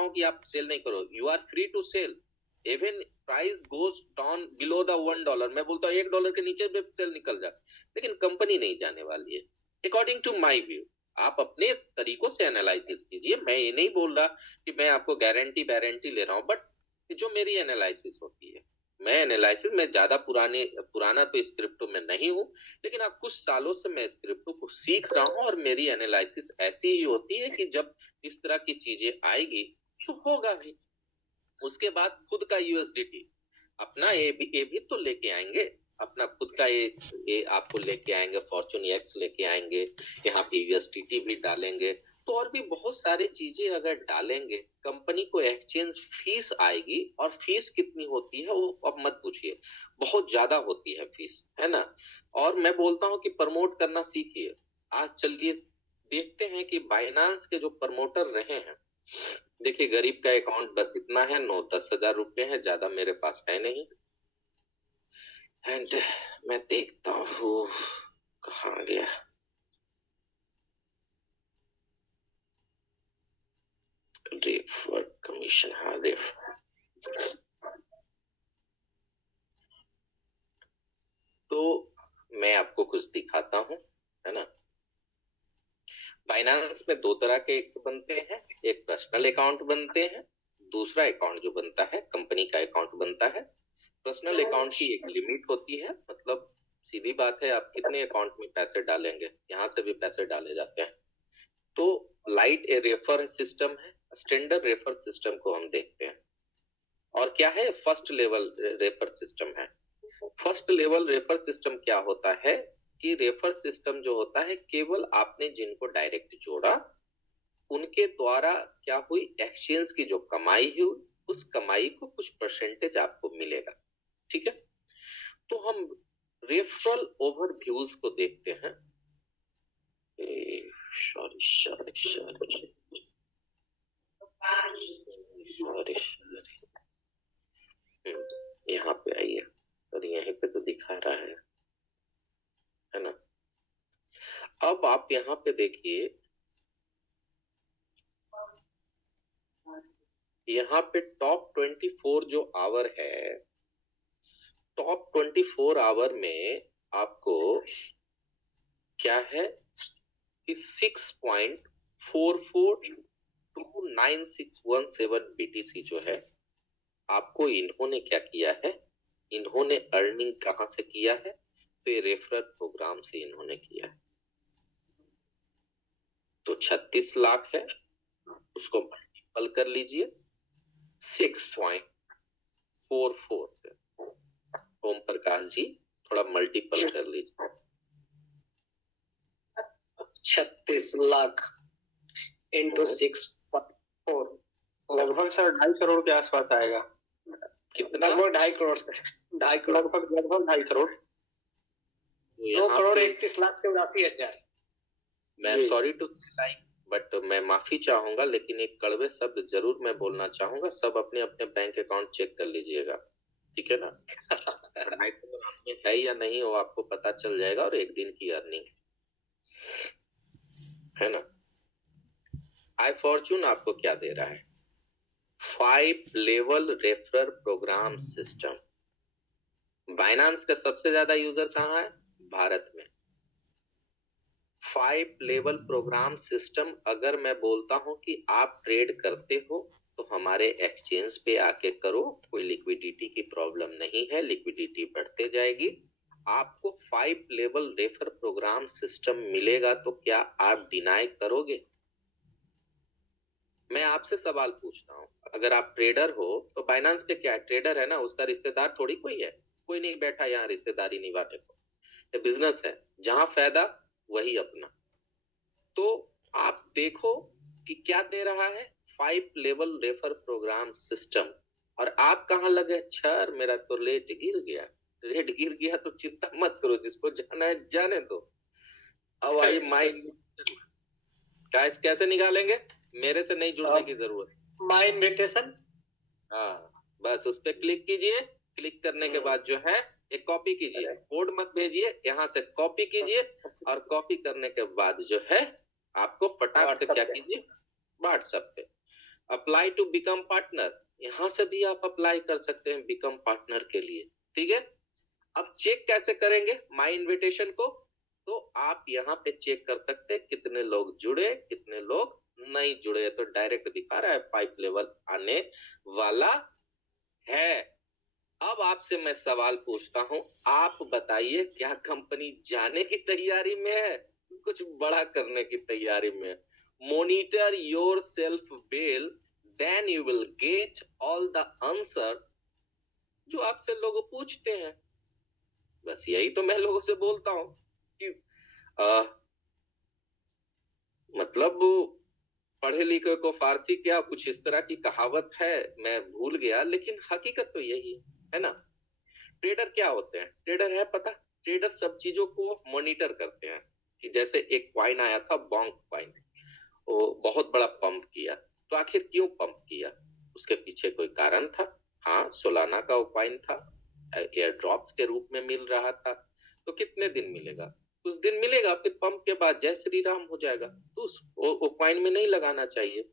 हूं कि आप सेल नहीं करो, you are free to sell, even price goes down below the $1। मैं बोलता हूँ $1 के नीचे भी सेल निकल जाए, लेकिन कंपनी नहीं जाने वाली है अकॉर्डिंग टू माई व्यू। आप अपने तरीकों से एनालिसिस कीजिए। मैं ये नहीं बोल रहा कि मैं आपको गारंटी ले रहा हूँ, बट जो मेरी एनालिसिस होती है, मैं ज्यादा पुराना तो इस क्रिप्टो में नहीं हूँ, लेकिन अब कुछ सालों से मैं इस क्रिप्टो को सीख रहा हूँ और मेरी एनालिसिस ऐसी ही होती है कि जब इस तरह की चीजें आएगी तो होगा भी। उसके बाद खुद का यूएसडीटी अपना ये भी तो लेके आएंगे, अपना खुद का ये आपको लेके आएंगे, फॉर्चून एक्स लेके आएंगे, यहाँ पे यूएसडीटी भी डालेंगे, तो और भी बहुत सारी चीजें अगर डालेंगे, कंपनी को एक्सचेंज फीस आएगी, और फीस कितनी होती है वो अब मत पूछिए, बहुत ज्यादा होती है फीस, है ना। और मैं बोलता हूँ कि प्रमोट करना सीखिए। आज चलिए देखते हैं कि बाइनांस के जो प्रमोटर रहे हैं, देखिए गरीब का अकाउंट बस इतना है, 9-10 हजार रुपए है, ज्यादा मेरे पास है नहीं। एंड मैं देखता हूँ कहाँ गया, रेफर कमीशन, हाँ रेफर। तो मैं आपको कुछ दिखाता हूँ, है ना। फाइनेंस में दो तरह के बनते हैं, एक पर्सनल अकाउंट बनते हैं, दूसरा अकाउंट जो बनता है कंपनी का अकाउंट बनता है। पर्सनल अकाउंट की एक लिमिट होती है, मतलब सीधी बात है, आप कितने अकाउंट में पैसे डालेंगे, यहाँ से भी पैसे डाले जाते हैं। तो लाइट ए रेफर सिस्टम है, स्टैंडर्ड रेफर सिस्टम को हम देखते हैं। और क्या है, फर्स्ट लेवल रेफर सिस्टम है। फर्स्ट लेवल रेफर सिस्टम क्या होता है कि रेफर सिस्टम जो होता है, केवल आपने जिनको डायरेक्ट जोड़ा उनके द्वारा क्या हुई, एक्सचेंज की जो कमाई हुई, उस कमाई को कुछ परसेंटेज आपको मिलेगा, ठीक है। तो हम रेफरल ओवरव्यूज को देखते हैं। यहाँ पे आइए, और यहीं पे तो दिखा रहा है ना। अब आप यहाँ पे देखिए, यहाँ पे टॉप 24 जो आवर है, टॉप 24 आवर में आपको क्या है कि 6.442961 BTC जो है, आपको इन्होंने क्या किया है, इन्होंने अर्निंग कहां से किया है, तो ये रेफरल प्रोग्राम से इन्होंने किया है। तो 36 लाख है, उसको मल्टीपल कर लीजिए 6.44 से। ओम प्रकाश जी थोड़ा मल्टीपल कर लीजिए। 36 लाख इंटू 6.4 लगभग सर 2.5 करोड़ के आसपास आएगा। कितना? लगभग 2.5 करोड़, 2.5 करोड़, लगभग 2.5 करोड़, 2 करोड़ 31 लाख 84,000। मैं सॉरी टू से लाइक, बट मैं माफी चाहूंगा, लेकिन एक कड़वे शब्द जरूर मैं बोलना चाहूंगा, सब अपने अपने बैंक अकाउंट चेक कर लीजिएगा, ठीक है ना। 2.5 करोड़ है या नहीं वो आपको पता चल जाएगा, और एक दिन की अर्निंग है ना। आई फॉर्चून आपको क्या दे रहा है, 5 level referral programme system. Binance का सबसे ज्यादा यूजर कहाँ है, भारत में। 5 लेवल प्रोग्राम सिस्टम, अगर मैं बोलता हूं कि आप ट्रेड करते हो तो हमारे एक्सचेंज पे आके करो, कोई लिक्विडिटी की प्रॉब्लम नहीं है, लिक्विडिटी बढ़ते जाएगी, आपको 5 लेवल रेफर प्रोग्राम सिस्टम मिलेगा, तो क्या आप डिनाई करोगे? मैं आपसे सवाल पूछता हूं, अगर आप ट्रेडर हो तो बाइनांस पे क्या है, ट्रेडर है ना, उसका रिश्तेदार थोड़ी कोई है, कोई नहीं बैठा यहाँ रिश्तेदारी निभाने को, ये बिजनेस है, जहां फायदा वही अपना। तो आप देखो कि क्या दे रहा है, 5 लेवल रेफर प्रोग्राम सिस्टम, और आप कहाँ लगे, छर मेरा तो रेट गिर गया, रेट गिर गया तो चिंता मत करो, जिसको जाना है जाने दो। अब आई माइंड कैसे निकालेंगे, मेरे से नहीं जुड़ने की जरूरत, माई इन्विटेशन, हाँ बस उस पर क्लिक कीजिए, क्लिक करने के बाद जो है एक कॉपी कीजिए, कोड मत भेजिए, यहाँ से कॉपी कीजिए, और कॉपी करने के बाद जो है आपको फटाक से क्या कीजिए, व्हाट्सएप पे अप्लाई टू बिकम पार्टनर, यहाँ से भी आप अप्लाई कर सकते हैं बिकम पार्टनर के लिए, ठीक है। अब चेक कैसे करेंगे माई इन्विटेशन को, तो आप यहाँ पे चेक कर सकते हैं कितने लोग जुड़े, कितने लोग नहीं जुड़े। तो डायरेक्ट दिखा रहा है 5 लेवल आने वाला है। अब आपसे मैं सवाल पूछता हूं, आप बताइए क्या कंपनी जाने की तैयारी में है, कुछ बड़ा करने की तैयारी में? Monitor your self well, then you will get all the answer जो आपसे लोग पूछते हैं। बस यही तो मैं लोगों से बोलता हूं कि मतलब पढ़े लिखे को फारसी क्या, कुछ इस तरह की कहावत है, मैं भूल गया, लेकिन हकीकत तो यही है ना। ट्रेडर क्या होते हैं? ट्रेडर है पता? ट्रेडर सब चीजों को मॉनिटर करते हैं कि जैसे एक कॉइन आया था बॉन्ग कॉइन, वो बहुत बड़ा पंप किया, तो आखिर क्यों पंप किया? उसके पीछे कोई कारण था। हाँ, सोलाना का वो कॉइन था, एयर ड्रॉप्स के रूप में मिल रहा था, तो कितने दिन मिलेगा? कुछ दिन मिलेगा, फिर पंप के बाद जय श्री राम हो जाएगा। तो वो कॉइन में नहीं लगाना चाहिए।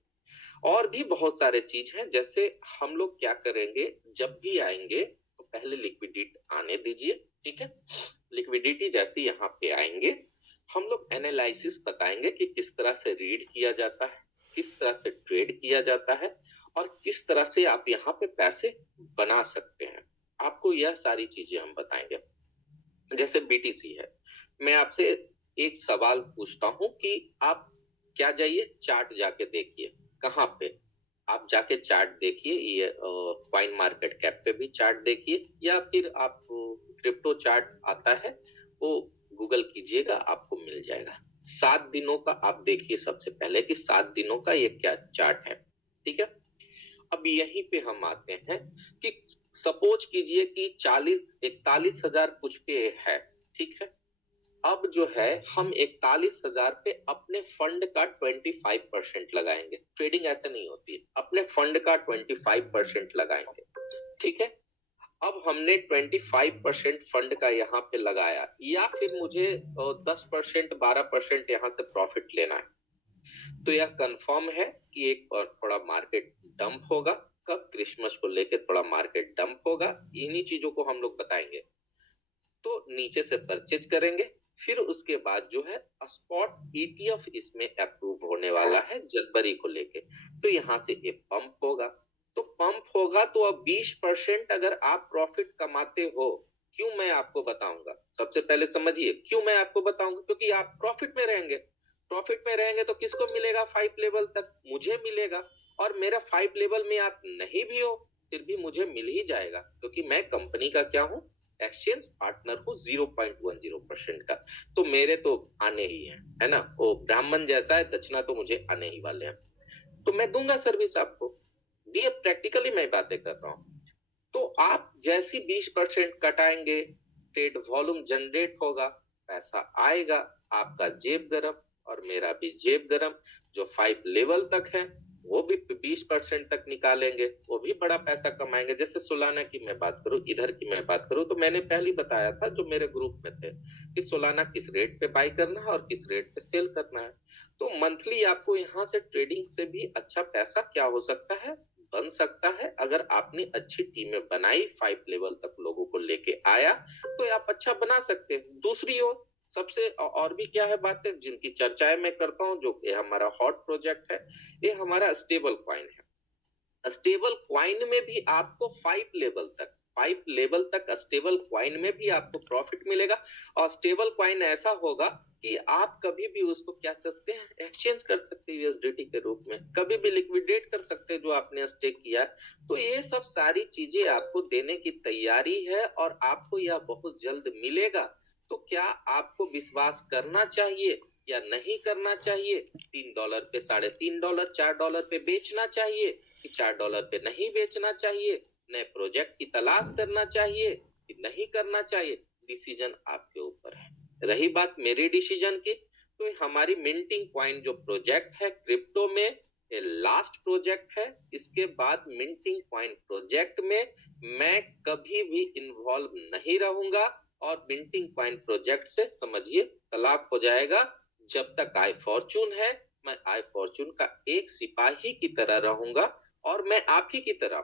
और भी बहुत सारे चीज हैं, जैसे हम लोग क्या करेंगे, जब भी आएंगे तो पहले लिक्विडिटी आने दीजिए, ठीक है। लिक्विडिटी जैसे यहाँ पे आएंगे, हम लोग एनालिसिस बताएंगे कि किस तरह से रीड किया जाता है, किस तरह से ट्रेड किया जाता है, और किस तरह से आप यहाँ पे पैसे बना सकते हैं। आपको यह सारी चीजें हम बताएंगे। जैसे बीटीसी है, मैं आपसे एक सवाल पूछता हूं कि आप क्या जाइए चार्ट जाके देखिए। कहाँ पे? आप जाके चार्ट देखिए, ये कॉइन मार्केट कैप पे भी चार्ट देखिए, या फिर आप क्रिप्टो चार्ट आता है वो गूगल कीजिएगा, आपको मिल जाएगा। 7 दिनों का आप देखिए सबसे पहले कि 7 दिनों का ये क्या चार्ट है, ठीक है। अब यहीं पे हम आते हैं कि सपोज कीजिए कि 41,000 कुछ पे है, ठीक है। अब जो है हम 41,000 पे अपने फंड का 25% लगाएंगे। ट्रेडिंग ऐसे नहीं होती है, अपने फंड का 25% लगाएंगे, ठीक है। अब हमने 25% फंड का यहाँ पे लगाया, या फिर मुझे 10% 12% यहाँ से प्रॉफिट लेना है, तो यह कंफर्म है कि एक थोड़ा मार्केट डंप होगा। कब? क्रिसमस को लेकर थोड़ा मार्केट डंप होगा। इन्हीं चीजों को हम लोग बताएंगे। तो नीचे से परचेज करेंगे, फिर उसके बाद जो है स्पॉट ईटीएफ इसमें अप्रूव होने वाला है जनवरी को लेके, तो यहाँ से एक पंप होगा। तो पंप होगा तो अब 20% अगर आप प्रॉफिट कमाते हो, क्यों मैं आपको बताऊंगा? सबसे पहले समझिए क्यों मैं आपको बताऊंगा, क्योंकि आप प्रॉफिट में रहेंगे। प्रॉफिट में रहेंगे तो किसको मिलेगा? 5 लेवल तक मुझे मिलेगा, और मेरा 5 लेवल में आप नहीं भी हो फिर भी मुझे मिल ही जाएगा, क्योंकि मैं कंपनी का क्या हूं? एक्सचेंज पार्टनर हूँ 0.10% का। तो मेरे तो आने ही है ना, वो ब्राह्मण जैसा है, दक्षिणा तो मुझे आने ही वाले हैं, तो मैं दूंगा सर्विस आपको। ये प्रैक्टिकली मैं बातें कर रहा हूँ। तो आप जैसी 20% कटाएंगे, ट्रेड वॉल्यूम जनरेट होगा, पैसा आएगा, आपका जेब गरम और मेरा भी जेब गरम। जो 5 लेवल तक है वो भी 20% तक निकालेंगे, वो भी बड़ा पैसा कमाएंगे। जैसे सोलाना की मैं बात करूं, इधर की मैं बात करूं, तो मैंने पहले बताया था जो मेरे ग्रुप में थे कि सोलाना किस रेट पे बाई करना है और किस रेट पे सेल करना है। तो मंथली आपको यहाँ से ट्रेडिंग से भी अच्छा पैसा क्या हो सकता है? बन सकता है। अगर आपने अच्छी टीमें बनाई, 5 लेवल तक लोगों को लेके आया, तो आप अच्छा बना सकते हैं। दूसरी ओर सबसे और भी क्या है बातें जिनकी चर्चाएं मैं करता हूं, जो ये हमारा हॉट प्रोजेक्ट है, ये हमारा स्टेबल कॉइन है। स्टेबल कॉइन में भी आपको 5 लेवल तक स्टेबल कॉइन में भी आपको प्रॉफिट मिलेगा। और स्टेबल कॉइन ऐसा होगा कि आप कभी भी उसको क्या सकते हैं? एक्सचेंज कर सकते हैं यूएसडीटी के रूप में, कभी भी लिक्विडेट कर सकते हैं जो आपने स्टेक किया। तो ये सब सारी चीजें आपको देने की तैयारी है और आपको यह बहुत जल्द मिलेगा। तो क्या आपको विश्वास करना चाहिए या नहीं करना चाहिए? $3 पे, $3.5, $4 पे बेचना चाहिए कि $4 पे नहीं बेचना चाहिए? नए प्रोजेक्ट की तलाश करना चाहिए कि नहीं करना चाहिए? डिसीजन आपके ऊपर है। रही बात मेरी डिसीजन की, तो हमारी मिंटिंग कॉइन जो प्रोजेक्ट है क्रिप्टो में, ये लास्ट प्रोजेक्ट है। इसके बाद मिंटिंग कॉइन प्रोजेक्ट में मैं कभी भी इन्वॉल्व नहीं रहूंगा, और मिंटिंग कॉइन प्रोजेक्ट से समझिए तलाक हो जाएगा। जब तक आई फॉर्चून है, मैं आई फॉर्चून का एक सिपाही की तरह रहूंगा, और मैं आप ही की तरह,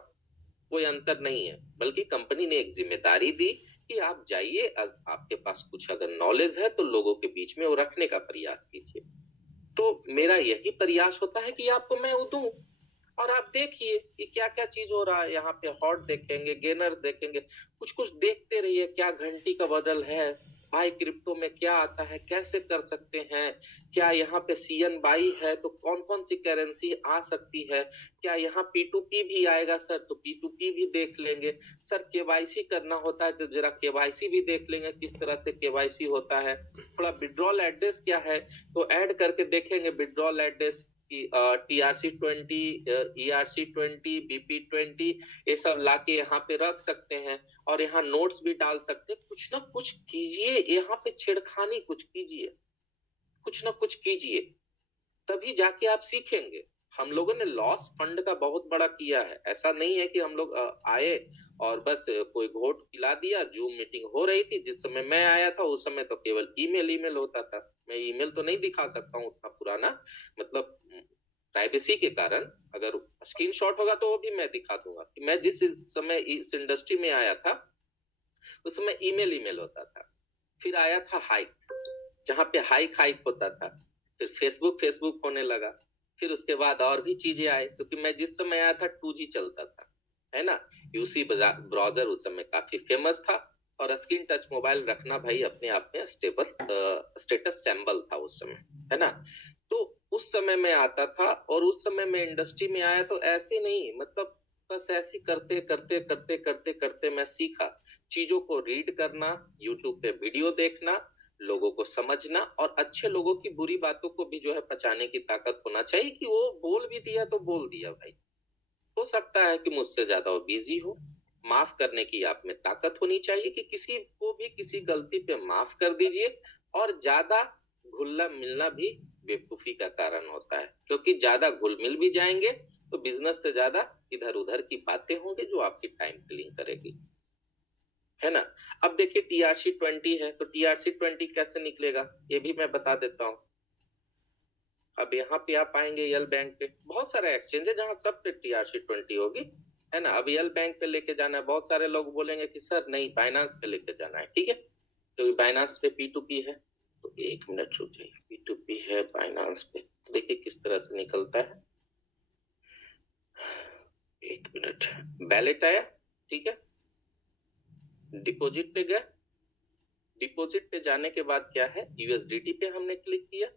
कोई अंतर नहीं है। बल्कि कंपनी ने एक जिम्मेदारी दी कि आप जाइए, आपके पास कुछ अगर नॉलेज है तो लोगों के बीच में वो रखने का प्रयास कीजिए। तो मेरा यही प्रयास होता है कि आपको मैं वो दूं और आप देखिए कि क्या क्या चीज हो रहा है। यहाँ पे हॉट देखेंगे, गेनर देखेंगे, कुछ कुछ देखते रहिए। क्या घंटी का बदल है भाई, क्रिप्टो में क्या आता है, कैसे कर सकते हैं, क्या यहाँ पे सीएन बाई है तो कौन कौन सी करेंसी आ सकती है, क्या यहाँ P2P भी आएगा सर तो P2P भी देख लेंगे। सर केवाईसी करना होता है तो जरा केवाईसी भी देख लेंगे, किस तरह से केवाईसी होता है। थोड़ा विड्रॉल एड्रेस क्या है तो ऐड करके देखेंगे विड्रॉल एड्रेस की, TRC20, ERC20, BP20 ये सब लाके यहाँ पे रख सकते हैं और यहाँ नोट्स भी डाल सकते हैं। कुछ ना कुछ कीजिए, यहाँ पे छेड़खानी कुछ कीजिए, कुछ ना कुछ कीजिए, तभी जाके आप सीखेंगे। हम लोगों ने लॉस फंड का बहुत बड़ा किया है। ऐसा नहीं है कि हम लोग आए और बस कोई घोट पिला दिया। जूम मीटिंग हो रही थी जिस समय मैं आया था, उस समय तो केवल ईमेल होता था। मैं ईमेल तो नहीं दिखा सकता हूँ उतना पुराना, मतलब प्राइवेसी के कारण। अगर स्क्रीनशॉट होगा तो वो भी मैं दिखा दूंगा कि मैं जिस समय इस इंडस्ट्री में आया था उस समय ईमेल होता था। फिर आया था हाइक, जहाँ पे हाइक होता था। फिर फेसबुक होने लगा। फिर उसके बाद और भी चीजें आए, क्योंकि मैं जिस समय आया था 2G चलता था, है ना। यूसी ब्राउजर उस समय काफी फेमस था और स्क्रीन टच मोबाइल रखना भाई अपने आप में स्टेटस सिंबल था उस समय, है ना। तो उस समय में आता था और उस समय में इंडस्ट्री में आया तो ऐसे नहीं, मतलब बस ऐसे करते करते करते करते करते मैं सीखा चीजों को रीड करना, यूट्यूब पे वीडियो देखना, लोगों को समझना और अच्छे लोगों की बुरी बातों को भी जो है पचाने की ताकत होना चाहिए कि वो बोल भी दिया तो बोल दिया भाई। हो सकता है कि मुझसे ज्यादा वो बिजी हो, माफ करने की आप में ताकत होनी चाहिए कि किसी को भी किसी गलती पे माफ कर दीजिए। और ज्यादा घुलना मिलना भी बेवकूफी का कारण होता है, क्योंकि ज्यादा घुल मिल भी जाएंगे तो बिजनेस से ज्यादा इधर उधर की बातें होंगी जो आपकी टाइम किलिंग करेगी, है ना। अब देखिए TRC20 है तो TRC20 कैसे निकलेगा ये भी मैं बता देता हूँ। अब यहाँ पे आप आएंगे यल बैंक पे, बहुत सारे एक्सचेंज है जहाँ सब पे TRC20 होगी, है ना। अब यल बैंक पे लेके जाना है, बहुत सारे लोग बोलेंगे कि सर नहीं बाइनांस पे लेके जाना है, ठीक है, क्योंकि बाइनांस पे P2P है। तो एक मिनट रुक जाइए, P2P है बाइनांस पे, तो देखिए किस तरह से निकलता है। एक मिनट, बैलेट आया, ठीक है, डिपॉजिट पे गया, डिपॉजिट पे जाने के बाद क्या है, USDT पे हमने क्लिक किया।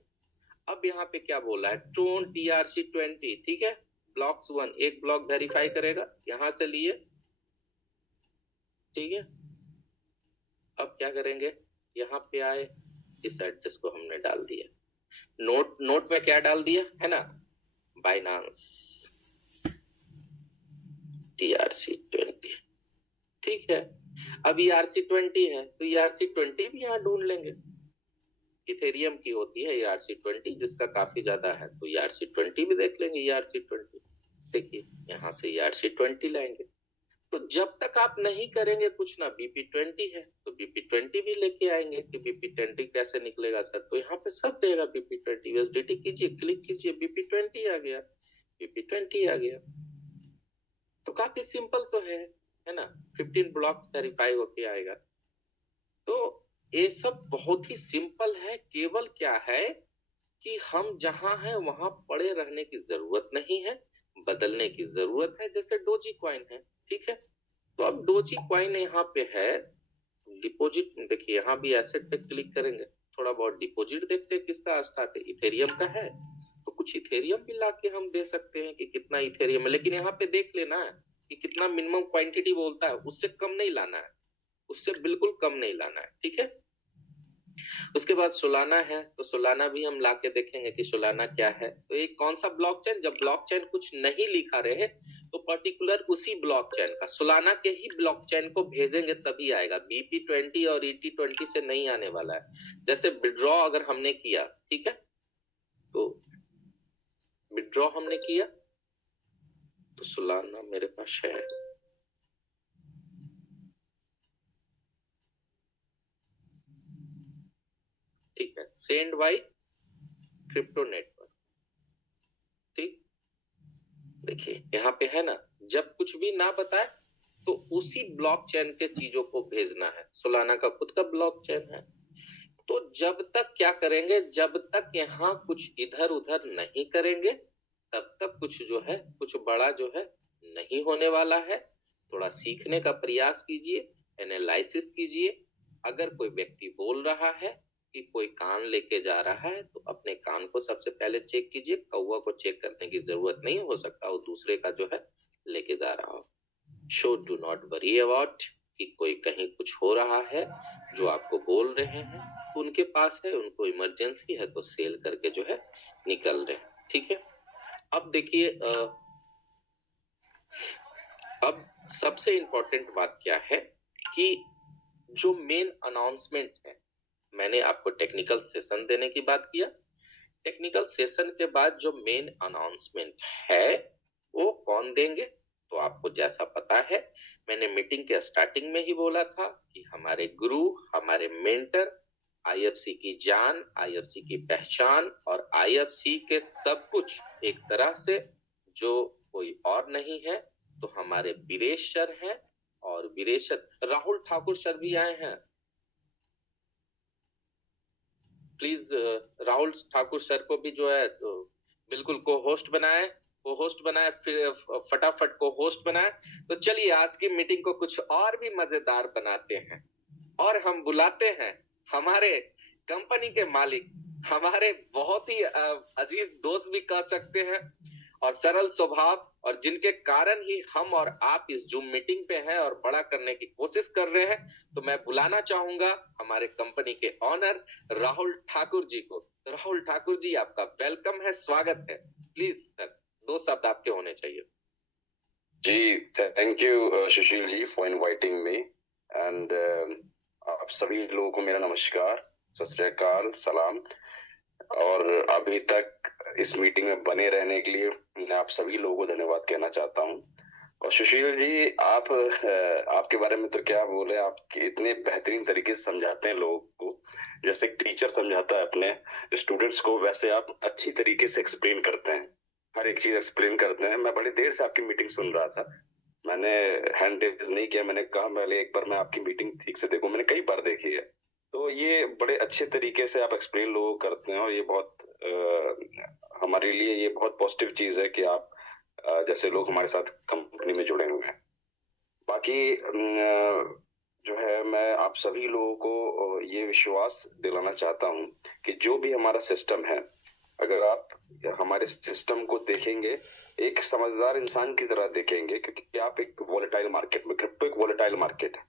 अब यहाँ पे क्या बोला है, ट्रोन TRC20, ठीक है, ब्लॉक्स 1, एक ब्लॉक वेरीफाई करेगा, यहां से लिए, ठीक है। अब क्या करेंगे, यहाँ पे आए, इस एड्रेस को हमने डाल दिया, नोट में क्या डाल दिया है ना, बाइनांस TRC20, ठीक है। अब ERC20 है तो ERC20 भी यहाँ ढूंढ लेंगे। इथेरियम की होती है ERC20 जिसका काफी ज्यादा है, तो ERC20 भी देख लेंगे। ERC20 देखिए यहाँ से ERC20 लाएंगे। तो जब तक आप नहीं करेंगे कुछ ना, BP20 है तो BP20 भी लेके आएंगे कि BP20 कैसे निकलेगा सर, तो यहाँ पे सब देगा BP20। USDT कीजिए, क्लिक कीजिए, BP20 आ गया, BP20 आ गया। तो काफी सिंपल तो है ना। 15 ब्लॉक्स वेरीफाई होके आएगा। तो ये सब बहुत ही सिंपल है, केवल क्या है कि हम जहां हैं वहां पड़े रहने की जरूरत नहीं है, बदलने की जरूरत है। जैसे डोजी कॉइन है, ठीक है, तो अब डोजी कॉइन यहाँ पे है, डिपॉजिट देखिए, यहाँ भी एसेट पे क्लिक करेंगे, थोड़ा बहुत डिपॉजिट देखते हैं किसका स्टार्ट है, इथेरियम का है तो कुछ इथेरियम भी लाके हम दे सकते हैं कि कितना इथेरियम है। लेकिन यहाँ पे देख लेना कि कितना मिनिमम क्वांटिटी बोलता है, उससे कम नहीं लाना है, उससे बिल्कुल कम नहीं लाना है, ठीक है। उसके बाद सोलाना है तो सोलाना भी हम लाके देखेंगे कि सोलाना क्या है। तो एक कौन सा ब्लॉकचेन, जब ब्लॉकचेन कुछ नहीं लिखा रहे तो पर्टिकुलर उसी ब्लॉकचेन का, सोलाना के ही ब्लॉकचेन को भेजेंगे तभी आएगा। BP20 और ET20 से नहीं आने वाला है। जैसे विड्रॉ अगर हमने किया, ठीक है, तो विड्रॉ हमने किया तो सोलाना मेरे पास है, ठीक है, सेंड बाय क्रिप्टो नेटवर्क, ठीक। देखिए यहाँ पे है ना, जब कुछ भी ना बताए तो उसी ब्लॉकचेन के चीजों को भेजना है। सोलाना का खुद का ब्लॉकचेन है। तो जब तक क्या करेंगे, जब तक यहाँ कुछ इधर उधर नहीं करेंगे तब तक कुछ जो है, कुछ बड़ा जो है नहीं होने वाला है। थोड़ा सीखने का प्रयास कीजिए, एनालिसिस कीजिए। अगर कोई व्यक्ति बोल रहा है कि कोई कान लेके जा रहा है तो अपने कान को सबसे पहले चेक कीजिए। कौवा को चेक करने की जरूरत नहीं, हो सकता वो दूसरे का जो है लेके जा रहा हो। Show do not worry about कि कोई कहीं कुछ हो रहा है। जो आपको बोल रहे हैं उनके पास है, उनको इमरजेंसी है तो सेल करके जो है निकल रहे हैं। ठीक है, अब देखिए अब सबसे इंपॉर्टेंट बात क्या है कि जो मेन अनाउंसमेंट है, मैंने आपको टेक्निकल सेशन देने की बात किया। टेक्निकल सेशन के बाद जो मेन अनाउंसमेंट है वो कौन देंगे, तो आपको जैसा पता है मैंने मीटिंग के स्टार्टिंग में ही बोला था कि हमारे गुरु, हमारे मेंटर, आईएफसी की जान, आईएफसी की पहचान और आईएफसी के सब कुछ एक तरह से जो कोई और नहीं है तो हमारे वीरेश सर हैं। और वीरेश सर, राहुल ठाकुर सर भी आए हैं। प्लीज राहुल ठाकुर सर को भी जो है तो बिल्कुल को होस्ट बनाए, फिर फटाफट को होस्ट बनाए। तो चलिए आज की मीटिंग को कुछ और भी मजेदार बनाते हैं और हम बुलाते हैं हमारे कंपनी के मालिक, हमारे बहुत ही अजीज दोस्त भी कह सकते हैं और सरल स्वभाव, और जिनके कारण ही हम और आप इस जूम मीटिंग पे हैं और बड़ा करने की कोशिश कर रहे हैं। तो मैं बुलाना चाहूंगा हमारे कंपनी के ऑनर राहुल ठाकुर जी को। तो राहुल ठाकुर जी, आपका वेलकम है, स्वागत है। प्लीज सर, 2 शब्द आपके होने चाहिए। जी, thank you Sushil ji for inviting me and आप सभी लोगों को मेरा नमस्कार, सत श्री अकाल, सलाम। और अभी तक इस मीटिंग में बने रहने के लिए मैं आप सभी लोगों को धन्यवाद कहना चाहता हूं। और सुशील जी, आपके बारे में तो क्या बोले, आप इतने बेहतरीन तरीके से समझाते हैं लोगों को, जैसे एक टीचर समझाता है अपने स्टूडेंट्स को, वैसे आप अच्छी तरीके से एक्सप्लेन करते हैं, हर एक चीज एक्सप्लेन करते हैं। मैं बड़ी देर से आपकी मीटिंग सुन रहा था, मैंने हैंड रेज नहीं किया, मैंने कहा पहले एक बार मैं आपकी मीटिंग ठीक से देखूं, मैंने कई बार देखी है। तो ये बड़े अच्छे तरीके से आप एक्सप्लेन लोगों को करते हैं और ये बहुत हमारे लिए ये बहुत पॉजिटिव चीज है कि आप जैसे लोग हमारे साथ कंपनी में जुड़े हुए हैं। बाकी जो है मैं आप सभी लोगों को ये विश्वास दिलाना चाहता हूं कि जो भी हमारा सिस्टम है, अगर आप हमारे सिस्टम को देखेंगे एक समझदार इंसान की तरह देखेंगे, क्योंकि आप एक वॉलेटाइल मार्केट में, क्रिप्टो एक वॉलेटाइल मार्केट है।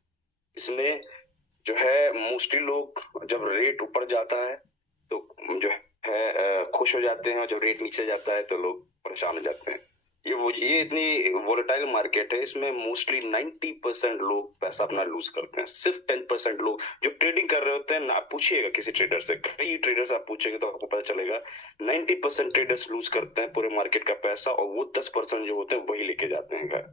इसमें जो है मोस्टली लोग जब रेट ऊपर जाता है तो जो है खुश हो जाते हैं, और जब रेट नीचे जाता है तो लोग परेशान हो जाते हैं। ये इतनी वोलेटाइल मार्केट है, इसमें मोस्टली 90% लोग पैसा अपना लूज करते हैं। सिर्फ 10% लोग जो ट्रेडिंग कर रहे होते हैं, आप पूछिएगा किसी ट्रेडर से, कई ट्रेडर्स आप पूछेंगे तो आपको पता चलेगा 90% ट्रेडर्स लूज करते हैं पूरे मार्केट का पैसा, और वो 10% जो होते हैं वही लेके जाते हैं घर।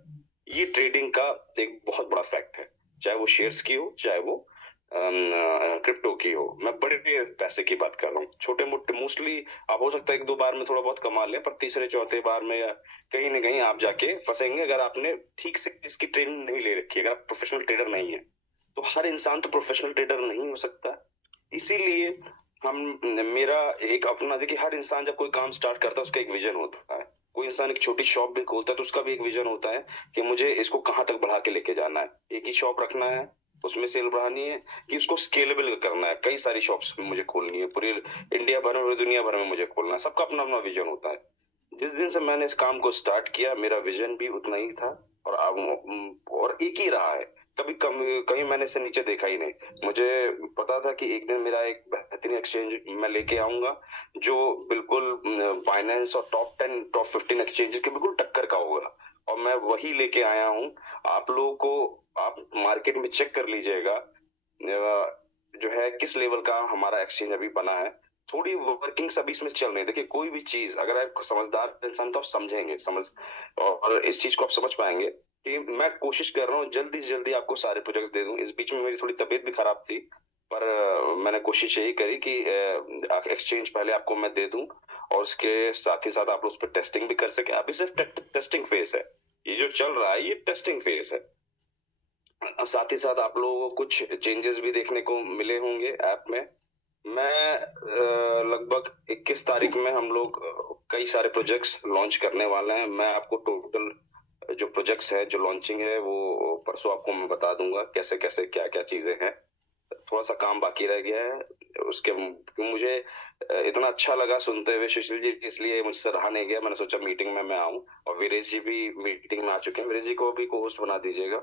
ये ट्रेडिंग का एक बहुत बड़ा फैक्ट है, चाहे वो शेयर्स की हो, चाहे वो क्रिप्टो की हो। मैं बड़े पैसे की बात कर रहा हूँ, छोटे मोटे मोस्टली आप हो सकता है 1-2 बार में थोड़ा बहुत कमा लें, पर तीसरे चौथे बार में या कहीं ना कहीं आप जाके फंसेंगे अगर आपने ठीक से इसकी ट्रेनिंग नहीं ले रखी है, अगर आप प्रोफेशनल ट्रेडर नहीं है। तो हर इंसान तो प्रोफेशनल ट्रेडर नहीं हो सकता, इसीलिए मेरा एक अपना, देखिए हर इंसान जब कोई काम स्टार्ट करता है उसका एक विजन होता है। कोई इंसान एक छोटी शॉप भी खोलता है तो उसका भी एक विजन होता है कि मुझे इसको कहाँ तक बढ़ा के लेके जाना है। एक ही शॉप रखना है, उसमें सेल बढ़ानी है, कि उसको स्केलेबल करना है, कई सारी शॉप्स मुझे खोलनी है, पूरी इंडिया भर में, पूरी दुनिया भर में मुझे खोलना है। सबका अपना अपना विजन होता है। जिस दिन से मैंने इस काम को स्टार्ट किया, मेरा विजन भी उतना ही था और एक ही रहा है, कभी मैंने इससे नीचे देखा ही नहीं। मुझे पता था कि एक दिन मेरा एक बेहतरीन एक्सचेंज मैं लेके आऊंगा जो बिल्कुल बाइनेंस और टॉप 15 एक्सचेंज के बिल्कुल टक्कर का होगा, और मैं वही लेके आया हूँ। आप लोगों को, आप मार्केट में चेक कर लीजिएगा जो है किस लेवल का हमारा एक्सचेंज अभी बना है। थोड़ी वर्किंग अभी इसमें चल रही है। देखिए कोई भी चीज अगर आप समझदार इंसान तो आप समझेंगे, और इस चीज को आप समझ पाएंगे कि मैं कोशिश कर रहा हूँ जल्दी से जल्दी आपको सारे प्रोजेक्ट्स दे दूं। इस बीच में मेरी थोड़ी तबीयत भी खराब थी, पर मैंने कोशिश यही करी कि एक्सचेंज पहले आपको मैं दे दूं, और उसके साथ ही साथ आप उस पर टेस्टिंग भी कर सके। अभी सिर्फ टेस्टिंग फेज है, ये जो चल रहा है ये टेस्टिंग फेज है। साथ ही साथ आप लोगों को कुछ चेंजेस भी देखने को मिले होंगे ऐप में। मैं लगभग 21 तारीख में हम लोग कई सारे प्रोजेक्ट्स लॉन्च करने वाले हैं। मैं आपको टोटल जो प्रोजेक्ट्स है, जो लॉन्चिंग है, वो परसों आपको मैं बता दूंगा कैसे कैसे क्या क्या चीजें हैं। थोड़ा सा काम बाकी रह गया है उसके। मुझे इतना अच्छा लगा सुनते हुए सुशील जी, इसलिए मुझसे रहा नहीं गया। मैंने सोचा मीटिंग में मैं आऊं, और वीरेश जी भी मीटिंग में आ चुके हैं। वीरेश जी को भी को होस्ट बना दीजिएगा,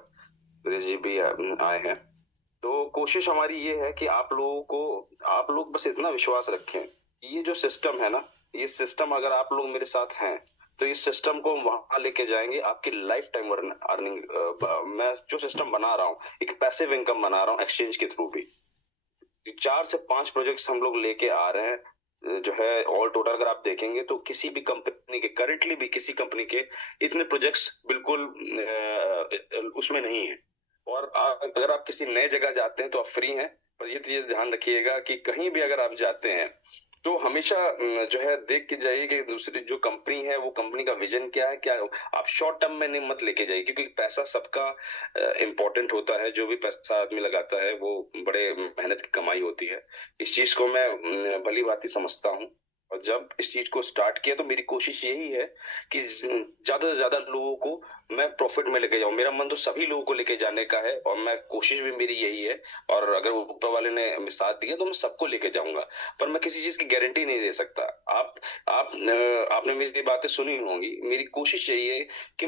वीरेश जी भी आए हैं। तो कोशिश हमारी ये है कि आप लोग बस इतना विश्वास रखें कि ये जो सिस्टम है ना, ये सिस्टम अगर आप लोग मेरे साथ हैं तो इस सिस्टम को वहां लेके जाएंगे, आपकी लाइफ टाइम अर्निंग। मैं जो सिस्टम बना रहा हूँ, एक पैसिव इनकम बना रहा हूँ एक्सचेंज के थ्रू भी। 4 से 5 प्रोजेक्ट्स हम लोग लेके आ रहे हैं, जो है ऑल टोटल अगर आप देखेंगे तो किसी भी कंपनी के, करेंटली भी किसी कंपनी के इतने प्रोजेक्ट्स बिल्कुल उसमें नहीं है। और अगर आप किसी नए जगह जाते हैं तो आप फ्री हैं, पर ये चीज ध्यान रखिएगा कि कहीं भी अगर आप जाते हैं तो हमेशा जो है देख के जाइए कि दूसरी जो कंपनी है वो कंपनी का विजन क्या है, क्या आप शॉर्ट टर्म में नहीं मत लेके जाइए, क्योंकि पैसा सबका इम्पोर्टेंट होता है। जो भी पैसा आदमी लगाता है वो बड़े मेहनत की कमाई होती है। इस चीज को मैं भली भांति समझता हूँ, और जब इस चीज को स्टार्ट किया तो मेरी कोशिश यही है कि ज्यादा से ज्यादा लोगों को मैं प्रॉफिट में लेके जाऊं। मेरा मन तो सभी लोगों को लेके जाने का है, और मैं कोशिश भी मेरी यही है। और अगर ऊपर वाले ने साथ दिया तो मैं सबको लेके जाऊंगा, पर मैं किसी चीज की गारंटी नहीं दे सकता। आपने मेरी बातें सुनी होंगी। मेरी कोशिश यही है कि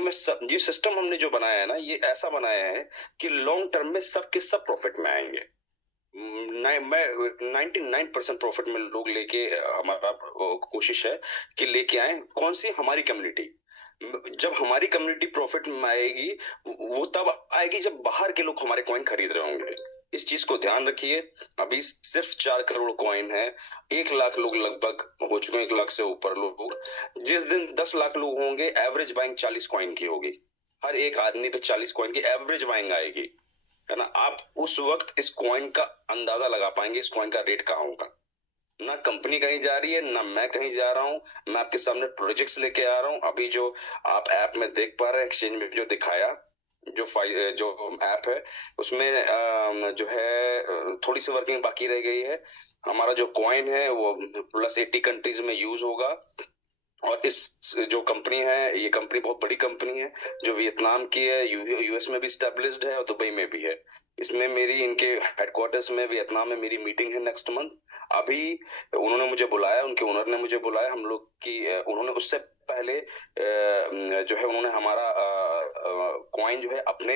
ये सिस्टम हमने जो बनाया है ना, ये ऐसा बनाया है कि लॉन्ग टर्म में सबके सब प्रॉफिट में आएंगे। मैं 99% प्रॉफिट में लोग लेके, हमारा कोशिश है कि लेके आए। कौन सी? हमारी कम्युनिटी। जब हमारी कम्युनिटी प्रॉफिट में आएगी, वो तब आएगी जब बाहर के लोग हमारे कॉइन खरीद रहे होंगे। इस चीज को ध्यान रखिए। अभी सिर्फ 4 करोड़ कॉइन है, 1 लाख लोग लगभग हो चुके हैं, 1 लाख से ऊपर लोग। जिस दिन 10 लाख लोग होंगे, एवरेज बाइंग 40 कॉइन की होगी। हर एक आदमी पे 40 कॉइन की एवरेज बाइंग आएगी, है ना। आप उस वक्त इस कॉइन का अंदाजा लगा पाएंगे, इस कॉइन का रेट कहाँ होगा। ना कंपनी कहीं जा रही है, ना मैं कहीं जा रहा हूँ। मैं आपके सामने प्रोजेक्ट्स लेके आ रहा हूँ। अभी जो आप ऐप में देख पा रहे हैं, एक्सचेंज में जो दिखाया, जो ऐप है उसमें जो है थोड़ी सी वर्किंग बाकी रह गई है। हमारा जो कॉइन है वो +80 कंट्रीज में यूज होगा। और इस जो कंपनी है, ये कंपनी बहुत बड़ी कंपनी है, जो वियतनाम की है, यूएस में भी स्टैब्लिश्ड है और दुबई में भी है। इसमें मेरी, इनके हेडक्वार्टर्स में वियतनाम में मेरी मीटिंग है नेक्स्ट मंथ। अभी उन्होंने मुझे बुलाया, उनके ओनर ने मुझे बुलाया। हम लोग की उन्होंने उससे पहले जो है उन्होंने हमारा कॉइन जो है अपने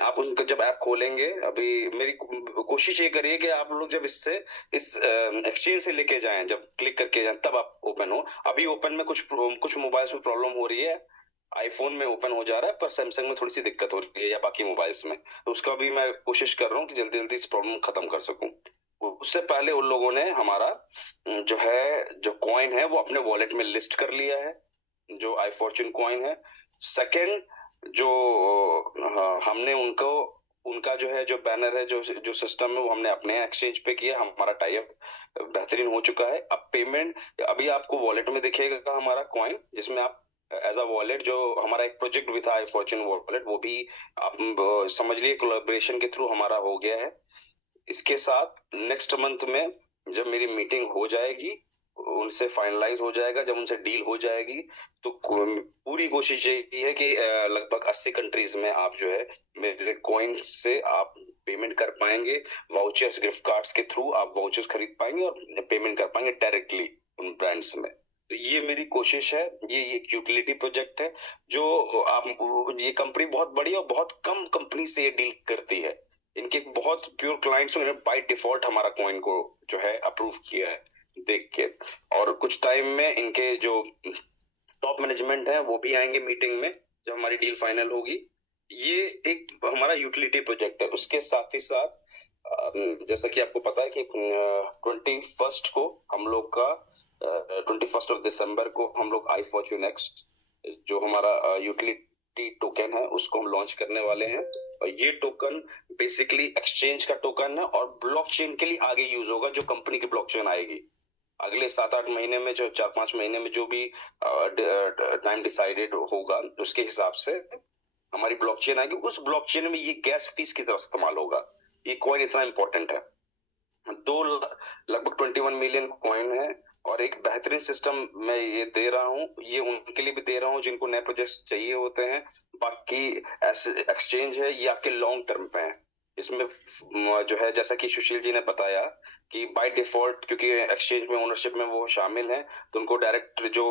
आप उनका जब ऐप खोलेंगे, अभी मेरी कोशिश ये करिए कि आप लोग जब इस एक्सचेंज से लेके जाएं, जब क्लिक करके जाएं, तब आप ओपन हो। अभी ओपन में कुछ मोबाइल्स में प्रॉब्लम हो रही है। आईफोन में ओपन हो जा रहा है, पर सैमसंग में थोड़ी सी दिक्कत हो रही है, या बाकी मोबाइल्स में। तो उसका भी मैं कोशिश कर रहा हूँ कि जल्दी जल्दी इस प्रॉब्लम खत्म कर सकूं। उससे पहले उन लोगों ने हमारा जो कॉइन है वो अपने वॉलेट में लिस्ट कर लिया है, जो आई फॉर्च्यून कॉइन है। सेकेंड, जो हमने उनका जो है, जो बैनर है, जो सिस्टम है, वो हमने अपने एक्सचेंज पे किया। हमारा टाई अप बेहतरीन हो चुका है। अब पेमेंट अभी आपको वॉलेट में दिखेगा हमारा कॉइन, जिसमें आप एज अ वॉलेट, जो हमारा एक प्रोजेक्ट भी था आई फॉर्च्यून वॉलेट, वो भी आप समझ लिए कोलैबोरेशन के थ्रू हमारा हो गया है। इसके साथ नेक्स्ट मंथ में जब मेरी मीटिंग हो जाएगी, उनसे फाइनलाइज हो जाएगा, जब उनसे डील हो जाएगी, तो पूरी कोशिश यही है कि लगभग 80 कंट्रीज में आप जो है मेरे कॉइन से आप पेमेंट कर पाएंगे। वाउचर्स, गिफ्ट कार्ड्स के थ्रू आप वाउचर्स खरीद पाएंगे और पेमेंट कर पाएंगे डायरेक्टली उन ब्रांड्स में। तो ये मेरी कोशिश है। ये एक यूटिलिटी प्रोजेक्ट है, जो ये कंपनी बहुत बड़ी और बहुत कम कंपनी से ये डील करती है। इनके बहुत प्योर क्लाइंट्स ने बाय डिफॉल्ट हमारा कॉइन को जो है अप्रूव किया है देख के। और कुछ टाइम में इनके जो टॉप मैनेजमेंट है वो भी आएंगे मीटिंग में, जब हमारी डील फाइनल होगी। ये एक हमारा यूटिलिटी प्रोजेक्ट है। उसके साथ ही साथ जैसा कि आपको पता है कि 21 को हम लोग का 21 दिसंबर को हम लोग आई फॉर्च्यून एक्स, जो हमारा यूटिलिटी टोकन है, उसको हम लॉन्च करने वाले हैं। और ये टोकन बेसिकली एक्सचेंज का टोकन है और ब्लॉकचेन के लिए आगे यूज होगा। जो कंपनी की ब्लॉकचेन आएगी अगले 7-8 महीने में, जो 4-5 महीने में जो भी टाइम डिसाइडेड होगा, उसके हिसाब से हमारी ब्लॉकचेन आएगी, उस ब्लॉकचेन में ये गैस फीस की तरफ इस्तेमाल होगा। ये कॉइन इतना इंपॉर्टेंट है। लगभग 21 मिलियन कॉइन है और एक बेहतरीन सिस्टम मैं ये दे रहा हूँ, ये उनके लिए भी दे रहा हूँ जिनको नए प्रोजेक्ट्स चाहिए होते हैं। बाकी एक्सचेंज है ये आपके लॉन्ग टर्म पे है। इसमें जो है जैसा कि सुशील जी ने बताया कि बाय डिफॉल्ट क्योंकि एक्सचेंज में ओनरशिप में वो शामिल है तो उनको डायरेक्ट जो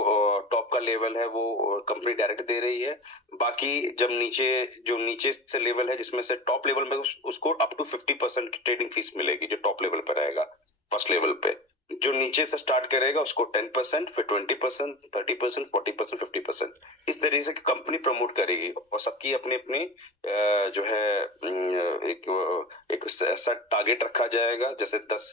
टॉप का लेवल है वो कंपनी डायरेक्ट दे रही है। बाकी जब नीचे से लेवल है जिसमें से टॉप लेवल में उसको अप टू 50% की ट्रेडिंग फीस मिलेगी जो टॉप लेवल पर रहेगा। फर्स्ट लेवल पे जो नीचे से स्टार्ट करेगा उसको 10%, फिर 20%, 30%, 40%, 50%, इस तरीके से कंपनी प्रमोट करेगी और सबकी अपनी अपनी जो है एक ऐसा टारगेट रखा जाएगा। जैसे 10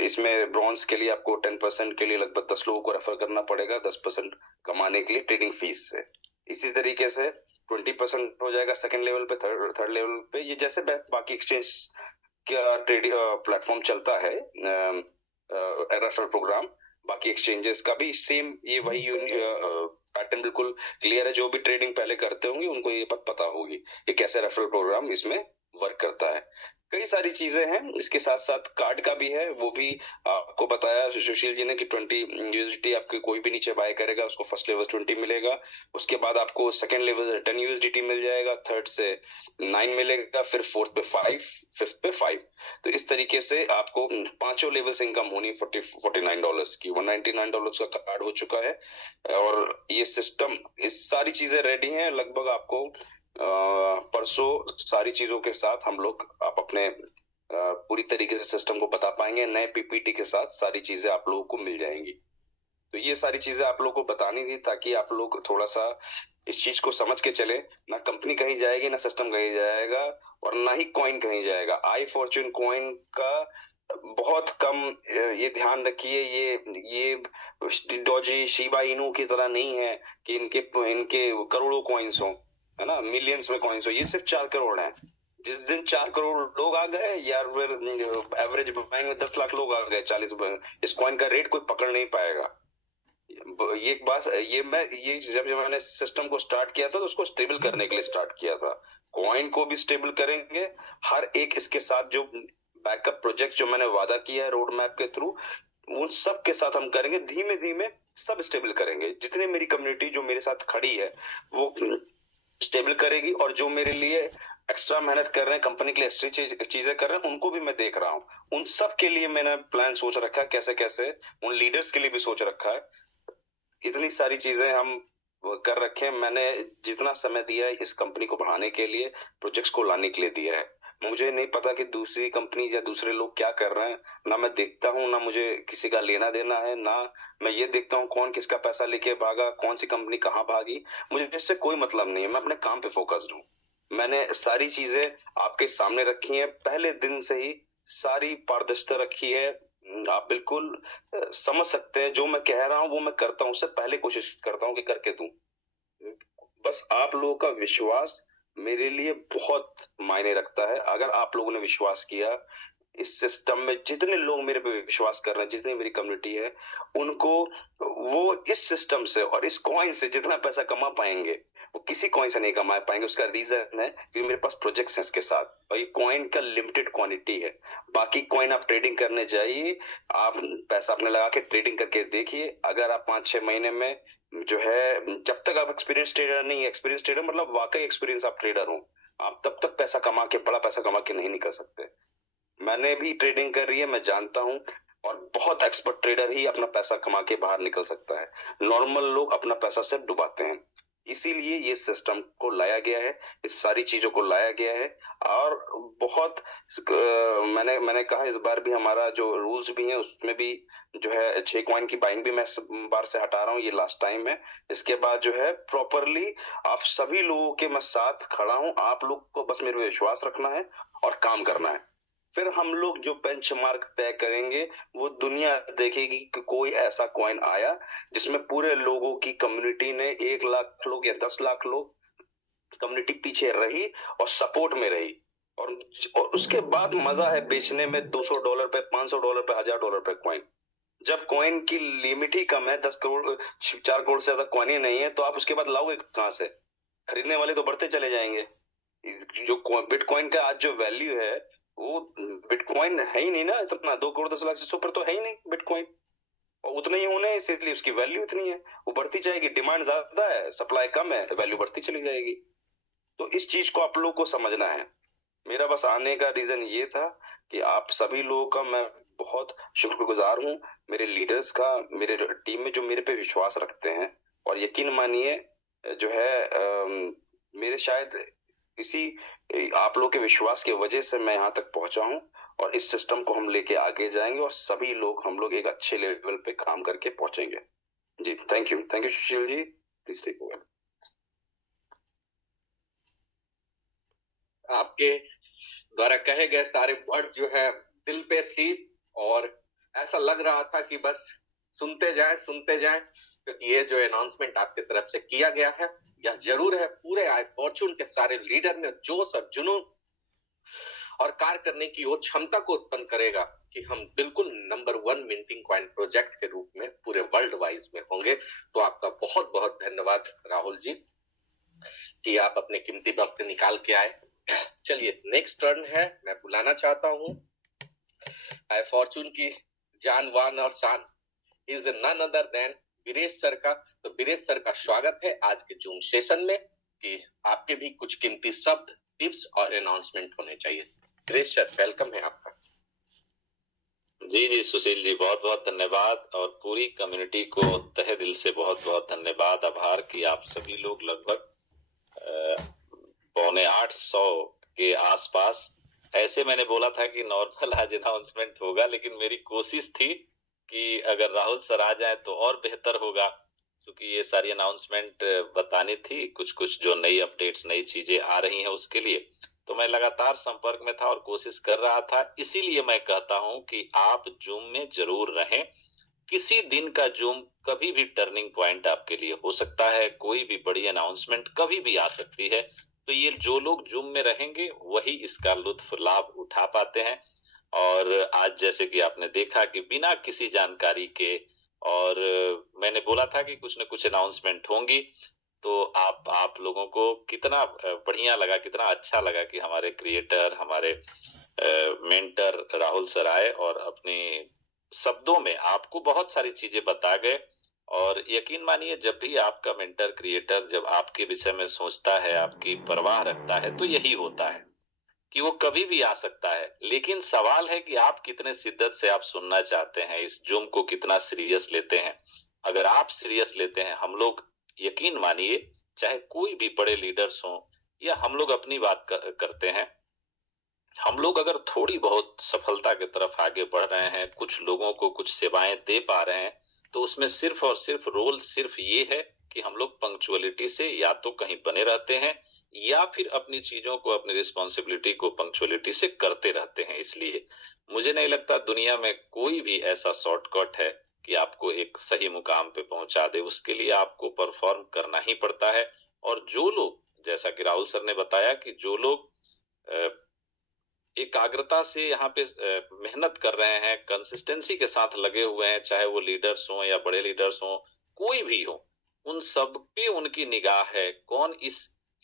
इसमें ब्रॉन्ज के लिए आपको 10% के लिए लगभग 10 लोगों को रेफर करना पड़ेगा 10% कमाने के लिए ट्रेडिंग फीस से। इसी तरीके से 20% हो जाएगा सेकंड लेवल पे, थर्ड लेवल पे। ये जैसे बाकी एक्सचेंज का ट्रेडिंग प्लेटफॉर्म चलता है रेफरल प्रोग्राम, बाकी एक्सचेंजेस का भी सेम ये वही पैटर्न बिल्कुल क्लियर है। जो भी ट्रेडिंग पहले करते होंगे उनको ये बात पता होगी ये कैसे रेफरल प्रोग्राम इसमें वर्क करता है। कई सारी चीजें हैं, इसके साथ साथ कार्ड का भी है, वो भी आपको बताया सुशील जी ने कि 20 USDT आपके कोई भी नीचे बाय करेगा उसको फर्स्ट लेवल 20 मिलेगा, उसके बाद आपको सेकंड लेवल से 10 USDT मिल जाएगा, थर्ड से 9 मिलेगा, फिर फोर्थ पे 5, फिफ्थ पे 5। तो इस तरीके से आपको पांचों लेवल से इनकम होनी $49 की। $199 का कार्ड हो चुका है और ये सिस्टम इस सारी चीजें रेडी हैं। लगभग आपको परसों सारी चीजों के साथ हम लोग आप अपने पूरी तरीके से सिस्टम को बता पाएंगे। नए PPT के साथ सारी चीजें आप लोगों को मिल जाएंगी। तो ये सारी चीजें आप लोगों को बतानी थी ताकि आप लोग थोड़ा सा इस चीज को समझ के चले। ना कंपनी कहीं जाएगी, ना सिस्टम कहीं जाएगा और ना ही कॉइन कहीं जाएगा। iFortune कॉइन का बहुत कम ये ध्यान रखिए, ये डोजी शिबा इनू की तरह नहीं है कि इनके करोड़ों कॉइन्स हो, है ना, मिलियंस में कॉइन्स हो। ये सिर्फ 4 करोड़ है। जिस दिन 4 करोड़ लोग आ गए या फिर एवरेज बाइंग में 10 लाख लोग आ गए 40 इस कॉइन का रेट कोई पकड़ नहीं पाएगा। ये एक बात ये जब मैंने सिस्टम को स्टार्ट किया था तो उसको स्टेबल करने के लिए स्टार्ट किया था। कॉइन को भी स्टेबल करेंगे, हर एक इसके साथ जो बैकअप प्रोजेक्ट जो मैंने वादा किया है रोड मैप के थ्रू उन सब के साथ हम करेंगे। धीमे धीमे सब स्टेबल करेंगे। जितने मेरी कम्युनिटी जो मेरे साथ खड़ी है वो स्टेबल करेगी और जो मेरे लिए एक्स्ट्रा मेहनत कर रहे हैं, कंपनी के लिए एक्स्ट्रा चीजें कर रहे हैं, उनको भी मैं देख रहा हूँ। उन सब के लिए मैंने प्लान सोच रखा है, कैसे कैसे उन लीडर्स के लिए भी सोच रखा है। इतनी सारी चीजें हम कर रखे हैं। मैंने जितना समय दिया है इस कंपनी को बढ़ाने के लिए, प्रोजेक्ट्स को लाने के लिए दिया है। मुझे नहीं पता कि दूसरी कंपनी या दूसरे लोग क्या कर रहे हैं, ना मैं देखता हूँ, ना मुझे किसी का लेना देना है, ना मैं ये देखता हूँ कौन किसका पैसा लेके भागा, कौन सी कंपनी कहाँ भागी। मुझे इससे कोई मतलब नहीं है, मैं अपने काम पे फोकस्ड हूँ। मैंने सारी चीजें आपके सामने रखी हैं, पहले दिन से ही सारी पारदर्शिता रखी है। आप बिल्कुल समझ सकते हैं जो मैं कह रहा हूँ वो मैं करता हूँ, उससे पहले कोशिश करता हूँ कि करके दूं। बस आप लोगों का विश्वास मेरे लिए बहुत मायने रखता है। अगर आप लोगों ने विश्वास किया इस सिस्टम में, जितने लोग मेरे पे विश्वास कर रहे हैं, जितनी मेरी कम्युनिटी है, उनको वो इस सिस्टम से और इस कॉइन से जितना पैसा कमा पाएंगे वो किसी कॉइन से नहीं कमा पाएंगे। उसका रीजन है कि मेरे पास प्रोजेक्ट्स हैं इसके साथ और ये कॉइन का लिमिटेड क्वांटिटी है। बाकी कॉइन आप ट्रेडिंग करने जाइए, आप पैसा अपने लगा के ट्रेडिंग करके देखिए। अगर आप 5-6 महीने में जो है, जब तक आप एक्सपीरियंस ट्रेडर नहीं है, एक्सपीरियंस ट्रेडर मतलब वाकई एक्सपीरियंस आप ट्रेडर हो, आप तब तक पैसा कमा के, बड़ा पैसा कमा के नहीं निकल सकते। मैंने भी ट्रेडिंग कर रही है, मैं जानता हूं, और बहुत एक्सपर्ट ट्रेडर ही अपना पैसा कमा के बाहर निकल सकता है। नॉर्मल लोग अपना पैसा सिर्फ डुबाते हैं। इसीलिए ये सिस्टम को लाया गया है, इस सारी चीजों को लाया गया है। और बहुत मैंने कहा इस बार भी हमारा जो रूल्स भी है उसमें भी जो है 6 कॉइन की बाइंग भी मैं इस बार से हटा रहा हूँ, ये लास्ट टाइम है। इसके बाद जो है प्रॉपरली आप सभी लोगों के मैं साथ खड़ा हूँ। आप लोग को बस मेरे पे विश्वास रखना है और काम करना है। फिर हम लोग जो बेंचमार्क तय करेंगे वो दुनिया देखेगी कि कोई ऐसा कॉइन आया जिसमें पूरे लोगों की कम्युनिटी ने 1 लाख लोग या 10 लाख लोग कम्युनिटी पीछे रही और सपोर्ट में रही। और उसके बाद मजा है बेचने में $200 पे, $500 पे, $1000 पे कॉइन। जब कॉइन की लिमिट ही कम है, 10 करोड़ 4 करोड़ से ज्यादा कॉइन ही नहीं है, तो आप उसके बाद लाओगे कहां से? खरीदने वाले तो बढ़ते चले जाएंगे। जो बिटकॉइन का आज जो वैल्यू है वो बिटकॉइन है ही नहीं ना इतना, 2 करोड़ 10 लाख से ऊपर तो है ही नहीं बिटकॉइन, और उतने ही होने हैं, इसीलिए उसकी वैल्यू इतनी है। वो बढ़ती जाएगी, डिमांड ज्यादा है, सप्लाई कम है, वैल्यू बढ़ती चली जाएगी। तो इस चीज को आप लोग को समझना है। मेरा बस आने का रीजन ये था कि आप सभी लोगों का मैं बहुत शुक्रगुजार हूँ, मेरे लीडर्स का, मेरे टीम में जो मेरे पे विश्वास रखते हैं। और यकीन मानिए जो है मेरे शायद इसी आप लोग के विश्वास की वजह से मैं यहाँ तक पहुंचा हूँ, और इस सिस्टम को हम लेके आगे जाएंगे और सभी लोग हम लोग एक अच्छे लेवल पे काम करके पहुंचेंगे। जी thank you Sushil ji, please take over. आपके द्वारा कहे गए सारे वर्ड जो है दिल पे थी, और ऐसा लग रहा था कि बस सुनते जाएं, क्योंकि ये जो अनाउंसमेंट आपके तरफ से किया गया है यह जरूर है पूरे आई फॉर्चून के सारे लीडर में जोश और जुनून और कार्य करने की वो क्षमता को उत्पन्न करेगा कि हम बिल्कुल नंबर 1 मिंटिंग कॉइन प्रोजेक्ट के रूप में पूरे वर्ल्ड वाइज में होंगे। तो आपका बहुत बहुत धन्यवाद राहुल जी कि आप अपने कीमती वक्त निकाल के आए। चलिए नेक्स्ट टर्न है, मैं बुलाना चाहता हूँ आई फॉर्चून की जानवान और शान is none other than Viresh sir का। तो वीरेश सर का स्वागत है आज के जूम सेशन में कि आपके भी कुछ कीमती शब्द, टिप्स और अनाउंसमेंट होने चाहिए। वीरेश सर वेलकम है आपका। जी सुशील जी, बहुत बहुत धन्यवाद, और पूरी कम्युनिटी को तहे दिल से बहुत बहुत धन्यवाद, आभार कि आप सभी लोग लगभग 750 के आसपास, ऐसे मैंने बोला था कि नॉर्मल आज अनाउंसमेंट होगा, लेकिन मेरी कोशिश थी कि अगर राहुल सर आ जाए तो और बेहतर होगा, क्योंकि ये सारी अनाउंसमेंट बतानी थी, कुछ जो नई अपडेट्स, नई चीजें आ रही हैं उसके लिए। तो मैं लगातार संपर्क में था और कोशिश कर रहा था। इसीलिए मैं कहता हूं कि आप जूम में जरूर रहें। किसी दिन का जूम कभी भी टर्निंग पॉइंट आपके लिए हो सकता है, कोई भी बड़ी अनाउंसमेंट कभी भी आ सकती है। तो ये जो लोग जूम में रहेंगे वही इसका लुत्फ लाभ उठा पाते हैं। और आज जैसे कि आपने देखा कि बिना किसी जानकारी के, और मैंने बोला था कि कुछ न कुछ अनाउंसमेंट होंगी, तो आप लोगों को कितना बढ़िया लगा, कितना अच्छा लगा कि हमारे क्रिएटर, हमारे मेंटर राहुल सर आए और अपने शब्दों में आपको बहुत सारी चीजें बता गए। और यकीन मानिए, जब भी आपका मेंटर, क्रिएटर जब आपके विषय में सोचता है, आपकी परवाह रखता है, तो यही होता है कि वो कभी भी आ सकता है। लेकिन सवाल है कि आप कितने शिद्दत से आप सुनना चाहते हैं, इस जूम को कितना सीरियस लेते हैं। अगर आप सीरियस लेते हैं, हम लोग यकीन मानिए, चाहे कोई भी बड़े लीडर्स हों या हम लोग अपनी बात करते हैं, हम लोग अगर थोड़ी बहुत सफलता की तरफ आगे बढ़ रहे हैं, कुछ लोगों को कुछ सेवाएं दे पा रहे हैं, तो उसमें सिर्फ और सिर्फ रोल सिर्फ ये है कि हम लोग पंक्चुअलिटी से या तो कहीं बने रहते हैं या फिर अपनी चीजों को, अपनी रिस्पॉन्सिबिलिटी को पंक्चुअलिटी से करते रहते हैं। इसलिए मुझे नहीं लगता दुनिया में कोई भी ऐसा शॉर्टकट है कि आपको एक सही मुकाम पे पहुंचा दे। उसके लिए आपको परफॉर्म करना ही पड़ता है। और जो लोग, जैसा कि राहुल सर ने बताया, कि जो लोग एकाग्रता से यहाँ पे मेहनत कर रहे हैं, कंसिस्टेंसी के साथ लगे हुए हैं, चाहे वो लीडर्स हों या बड़े लीडर्स हों, कोई भी हो, उन सब पे उनकी निगाह है। कौन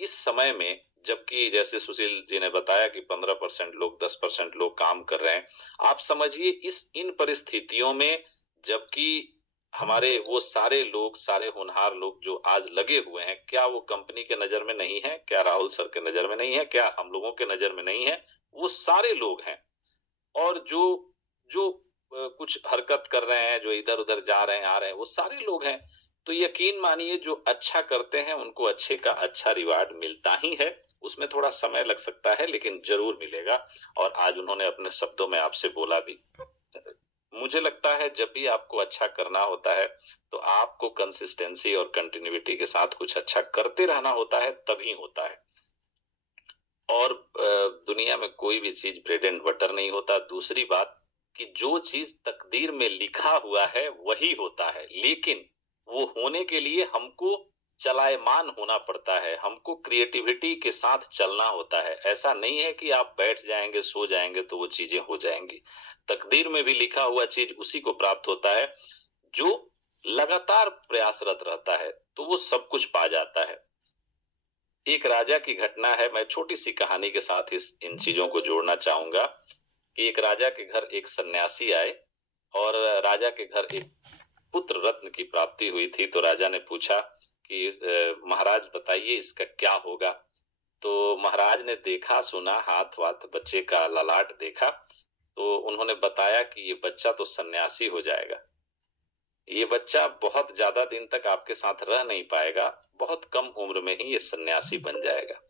इस समय में, जबकि जैसे सुशील जी ने बताया कि 15% लोग, 10% लोग काम कर रहे हैं, आप समझिए इन परिस्थितियों में, जबकि हमारे वो सारे लोग, सारे होनहार लोग जो आज लगे हुए हैं, क्या वो कंपनी के नजर में नहीं है? क्या राहुल सर के नजर में नहीं है? क्या हम लोगों के नजर में नहीं है? वो सारे लोग हैं। और जो जो कुछ हरकत कर रहे हैं, जो इधर उधर जा रहे हैं, आ रहे हैं, वो सारे लोग हैं। तो यकीन मानिए, जो अच्छा करते हैं उनको अच्छे का अच्छा रिवार्ड मिलता ही है। उसमें थोड़ा समय लग सकता है, लेकिन जरूर मिलेगा। और आज उन्होंने अपने शब्दों में आपसे बोला भी। मुझे लगता है जब भी आपको अच्छा करना होता है तो आपको कंसिस्टेंसी और कंटिन्यूटी के साथ कुछ अच्छा करते रहना होता है, तभी होता है। और दुनिया में कोई भी चीज ब्रेड एंड बटर नहीं होता। दूसरी बात कि जो चीज तकदीर में लिखा हुआ है वही होता है, लेकिन वो होने के लिए हमको चलायमान होना पड़ता है, हमको क्रिएटिविटी के साथ चलना होता है। ऐसा नहीं है कि आप बैठ जाएंगे, सो जाएंगे तो वो चीजें हो जाएंगी। तकदीर में भी लिखा हुआ चीज उसी को प्राप्त होता है जो लगातार प्रयासरत रहता है, तो वो सब कुछ पा जाता है। एक राजा की घटना है, मैं छोटी सी कहानी के साथ इन चीजों को जोड़ना चाहूंगा कि एक राजा के घर एक सन्यासी आए और राजा के घर एक पुत्र रत्न की प्राप्ति हुई थी। तो राजा ने पूछा कि महाराज बताइए इसका क्या होगा। तो महाराज ने देखा सुना, हाथ वाथ बच्चे का ललाट देखा, तो उन्होंने बताया कि ये बच्चा तो सन्यासी हो जाएगा, ये बच्चा बहुत ज्यादा दिन तक आपके साथ रह नहीं पाएगा, बहुत कम उम्र में ही ये सन्यासी बन जाएगा।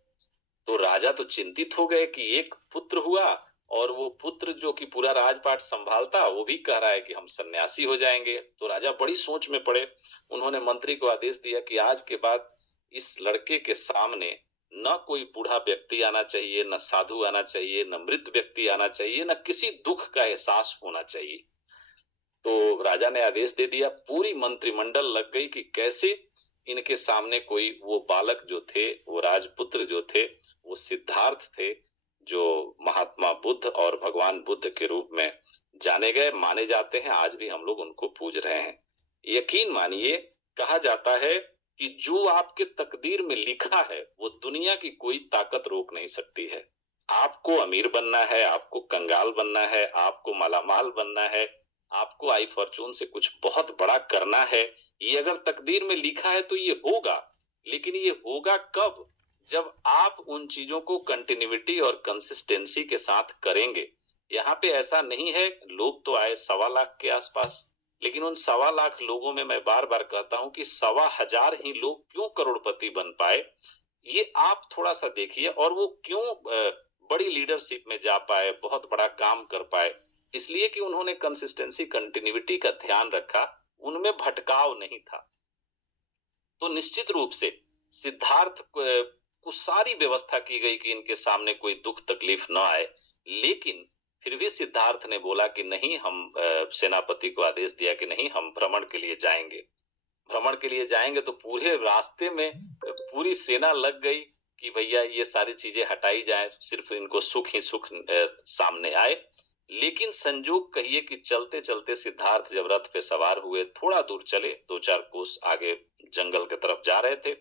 तो राजा तो चिंतित हो गए कि एक पुत्र हुआ और वो पुत्र जो कि पूरा राजपाट संभालता वो भी कह रहा है कि हम सन्यासी हो जाएंगे। तो राजा बड़ी सोच में पड़े। उन्होंने मंत्री को आदेश दिया कि आज के बाद इस लड़के के सामने न कोई बूढ़ा व्यक्ति आना चाहिए, न साधु आना चाहिए, न मृत व्यक्ति आना चाहिए, न किसी दुख का एहसास होना चाहिए। तो राजा ने आदेश दे दिया। पूरी मंत्रिमंडल लग गई कि कैसे इनके सामने कोई, वो बालक जो थे, वो राजपुत्र जो थे, वो सिद्धार्थ थे, जो महात्मा बुद्ध और भगवान बुद्ध के रूप में जाने गए, माने जाते हैं, आज भी हम लोग उनको पूज रहे हैं। यकीन मानिए, कहा जाता है कि जो आपके तकदीर में लिखा है वो दुनिया की कोई ताकत रोक नहीं सकती है। आपको अमीर बनना है, आपको कंगाल बनना है, आपको मालामाल बनना है, आपको आई फॉर्चून से कुछ बहुत बड़ा करना है, ये अगर तकदीर में लिखा है तो ये होगा। लेकिन ये होगा कब? जब आप उन चीजों को कंटिन्यूटी और कंसिस्टेंसी के साथ करेंगे। यहाँ पे ऐसा नहीं है, लोग तो आए 1.25 लाख के आसपास, लेकिन उन 1.25 लाख लोगों में मैं बार बार कहता हूं कि 1,000 ही लोग क्यों करोड़पति बन पाए, ये आप थोड़ा सा देखिए। और वो क्यों बड़ी लीडरशिप में जा पाए, बहुत बड़ा काम कर पाए, इसलिए कि उन्होंने कंसिस्टेंसी, कंटिन्यूटी का ध्यान रखा, उनमें भटकाव नहीं था। तो निश्चित रूप से सिद्धार्थ को सारी व्यवस्था की गई कि इनके सामने कोई दुख तकलीफ न आए, लेकिन फिर भी सिद्धार्थ ने बोला कि नहीं, हम सेनापति को आदेश दिया कि नहीं, हम भ्रमण के लिए जाएंगे। भ्रमण के लिए जाएंगे तो पूरे रास्ते में पूरी सेना लग गई कि भैया ये सारी चीजें हटाई जाएं, सिर्फ इनको सुख ही सुख सामने आए। लेकिन संजोग कहिए कि चलते चलते सिद्धार्थ जब रथ पे सवार हुए, थोड़ा दूर चले, 2-4 कोस आगे जंगल की तरफ जा रहे थे,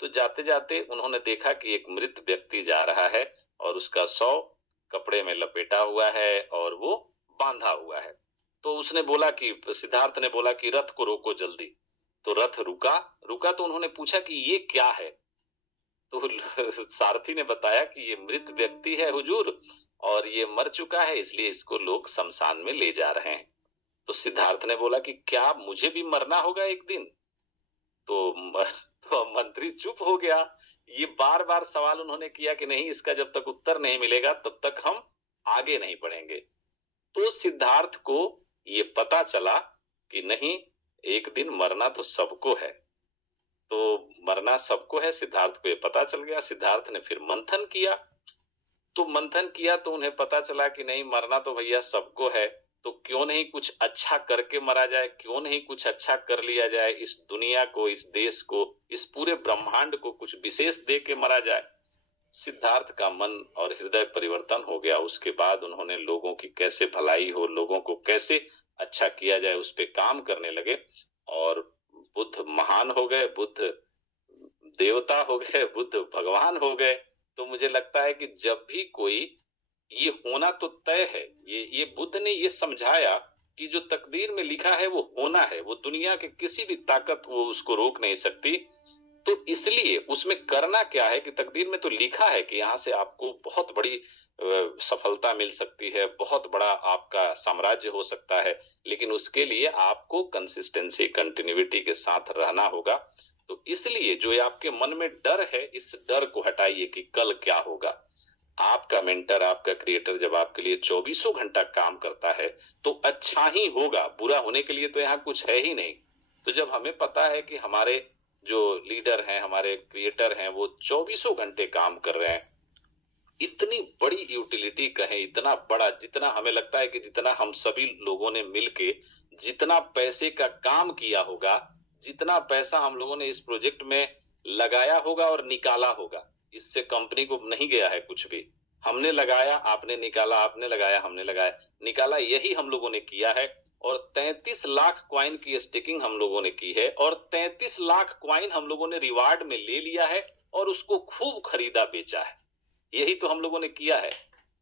तो जाते जाते उन्होंने देखा कि एक मृत व्यक्ति जा रहा है और उसका शव कपड़े में लपेटा हुआ है और वो बांधा हुआ है। तो उसने बोला कि, सिद्धार्थ ने बोला कि रथ को रोको जल्दी। तो रथ रुका तो उन्होंने पूछा कि ये क्या है। तो सारथी ने बताया कि ये मृत व्यक्ति है हुजूर, और ये मर चुका है, इसलिए इसको लोग शमशान में ले जा रहे हैं। तो सिद्धार्थ ने बोला कि क्या मुझे भी मरना होगा एक दिन? तो मंत्री चुप हो गया। ये बार बार सवाल उन्होंने किया कि नहीं, इसका जब तक उत्तर नहीं मिलेगा तब तक हम आगे नहीं बढ़ेंगे। तो सिद्धार्थ को ये पता चला कि नहीं, एक दिन मरना तो सबको है, तो मरना सबको है, सिद्धार्थ को ये पता चल गया। सिद्धार्थ ने फिर मंथन किया, तो उन्हें पता चला कि नहीं, मरना तो भैया सबको है, तो क्यों नहीं कुछ अच्छा करके मरा जाए, क्यों नहीं कुछ अच्छा कर लिया जाए, इस दुनिया को, इस देश को, इस पूरे ब्रह्मांड को कुछ विशेष दे के मरा जाए। सिद्धार्थ का मन और हृदय परिवर्तन हो गया। उसके बाद उन्होंने लोगों की कैसे भलाई हो, लोगों को कैसे अच्छा किया जाए, उस पर काम करने लगे। और बुद्ध महान हो गए, बुद्ध देवता हो गए, बुद्ध भगवान हो गए। तो मुझे लगता है कि जब भी कोई, ये होना तो तय है, ये बुद्ध ने ये समझाया कि जो तकदीर में लिखा है वो होना है, वो दुनिया के किसी भी ताकत वो उसको रोक नहीं सकती। तो इसलिए उसमें करना क्या है कि तकदीर में तो लिखा है कि यहाँ से आपको बहुत बड़ी सफलता मिल सकती है, बहुत बड़ा आपका साम्राज्य हो सकता है, लेकिन उसके लिए आपको कंसिस्टेंसी, कंटिन्यूटी के साथ रहना होगा। तो इसलिए जो आपके मन में डर है, इस डर को हटाइए कि कल क्या होगा। आपका मेंटर, आपका क्रिएटर जब आपके लिए 24 घंटा काम करता है तो अच्छा ही होगा, बुरा होने के लिए तो यहाँ कुछ है ही नहीं। तो जब हमें पता है कि हमारे जो लीडर हैं, हमारे क्रिएटर हैं, वो 24 घंटे काम कर रहे हैं, इतनी बड़ी यूटिलिटी कहें, इतना बड़ा, जितना हमें लगता है कि जितना हम सभी लोगों ने मिलके जितना पैसे का काम किया होगा, जितना पैसा हम लोगों ने इस प्रोजेक्ट में लगाया होगा और निकाला होगा, इससे कंपनी को नहीं गया है कुछ भी। हमने लगाया, आपने निकाला, आपने लगाया, हमने लगाया, निकाला, यही हम लोगों ने किया है। और 33 लाख कॉइन की स्टेकिंग हम लोगों ने की है, और 33 लाख कॉइन हम लोगों ने रिवार्ड में ले लिया है। और उसको खूब खरीदा बेचा है। यही तो हम लोगों ने किया है।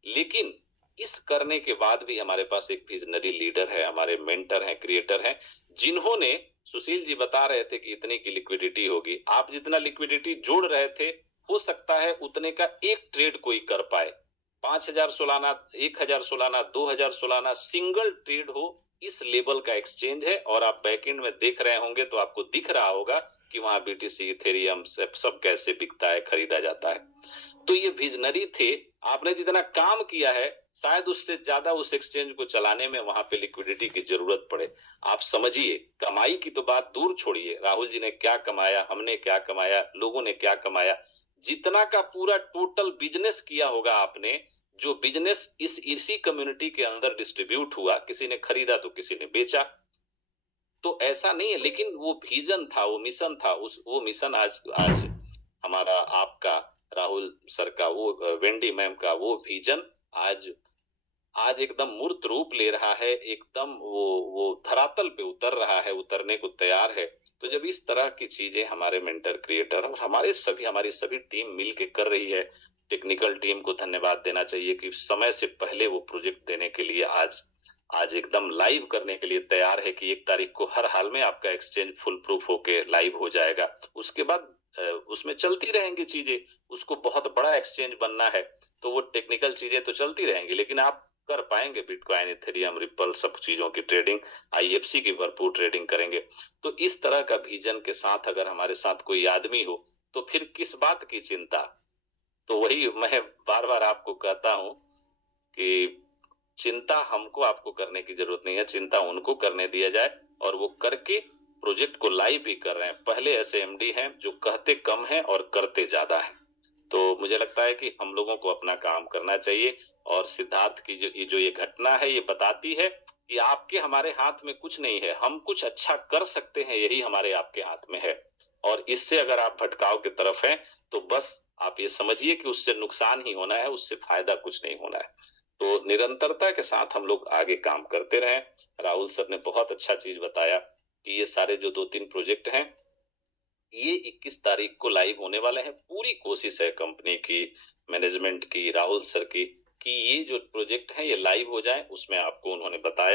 लेकिन इस करने के बाद भी हमारे पास एक विजनरी लीडर है, हमारे मेंटर हैं, क्रिएटर हैं, जिन्होंने, सुशील जी बता रहे थे कि इतनी की लिक्विडिटी होगी। आप जितना लिक्विडिटी जोड़ रहे थे, हो सकता है उतने का एक ट्रेड कोई कर पाए। 5,000 सालाना, 1,000 सालाना, 2,000 सालाना सिंगल ट्रेड हो, इस लेवल का एक्सचेंज है। और आप बैकएंड में देख रहे होंगे तो आपको दिख रहा होगा कि वहां बीटीसी, इथेरियम सब कैसे बिकता है, खरीदा जाता है। तो ये विजनरी थे। आपने जितना काम किया है, शायद उससे ज्यादा उस एक्सचेंज को चलाने में वहां पे लिक्विडिटी की जरूरत पड़े। आप समझिए, कमाई की तो बात दूर छोड़िए, राहुल जी ने क्या कमाया, हमने क्या कमाया, लोगों ने क्या कमाया, जितना का पूरा टोटल बिजनेस किया होगा आपने, जो बिजनेस इसी कम्युनिटी के अंदर डिस्ट्रीब्यूट हुआ, किसी ने खरीदा तो किसी ने बेचा, तो ऐसा नहीं है। लेकिन वो विजन था, वो मिशन था, वो मिशन आज हमारा, आपका, राहुल सर का, वो वेंडी मैम का वो विजन आज एकदम मूर्त रूप ले रहा है, एकदम वो धरातल पे उतर रहा है, उतरने को तैयार है। तो जब इस तरह की चीजें हमारे मेंटर, क्रिएटर और हमारी सभी टीम मिलके कर रही है, टेक्निकल टीम को धन्यवाद देना चाहिए कि समय से पहले वो प्रोजेक्ट देने के लिए आज एकदम लाइव करने के लिए तैयार है कि 1 तारीख को हर हाल में आपका एक्सचेंज फुल प्रूफ होके लाइव हो जाएगा। उसके बाद उसमें चलती रहेंगी चीजें। उसको बहुत बड़ा एक्सचेंज बनना है तो वो टेक्निकल चीजें तो चलती रहेंगी, लेकिन आप कर पाएंगे बिटकॉइन, इथेरियम, रिपल, सब चीजों की ट्रेडिंग, आईएफसी की भरपूर ट्रेडिंग करेंगे। तो इस तरह का विजन के साथ अगर हमारे साथ कोई आदमी हो तो फिर किस बात की चिंता। तो वही मैं बार बार आपको कहता हूं कि चिंता हमको आपको करने की जरूरत नहीं है, चिंता उनको करने दिया जाए, और वो करके प्रोजेक्ट को लाइव भी कर रहे हैं। पहले ऐसे एमडी हैं जो कहते कम हैं और करते ज्यादा हैं। तो मुझे लगता है कि हम लोगों को अपना काम करना चाहिए। और सिद्धार्थ की जो ये घटना है, ये बताती है कि आपके हमारे हाथ में कुछ नहीं है, हम कुछ अच्छा कर सकते हैं, यही हमारे आपके हाथ में है। और इससे अगर आप भटकाव की तरफ हैं तो बस आप ये समझिए कि उससे नुकसान ही होना है, उससे फायदा कुछ नहीं होना है। तो निरंतरता के साथ हम लोग आगे काम करते रहें। राहुल सर ने बहुत अच्छा चीज बताया कि ये सारे जो 2-3 प्रोजेक्ट हैं, ये 21 तारीख को लाइव होने वाले हैं। पूरी कोशिश है कंपनी की, मैनेजमेंट की, राहुल सर की, कि ये जो प्रोजेक्ट है ये लाइव हो जाए। उसमें आपको उन्होंने बताया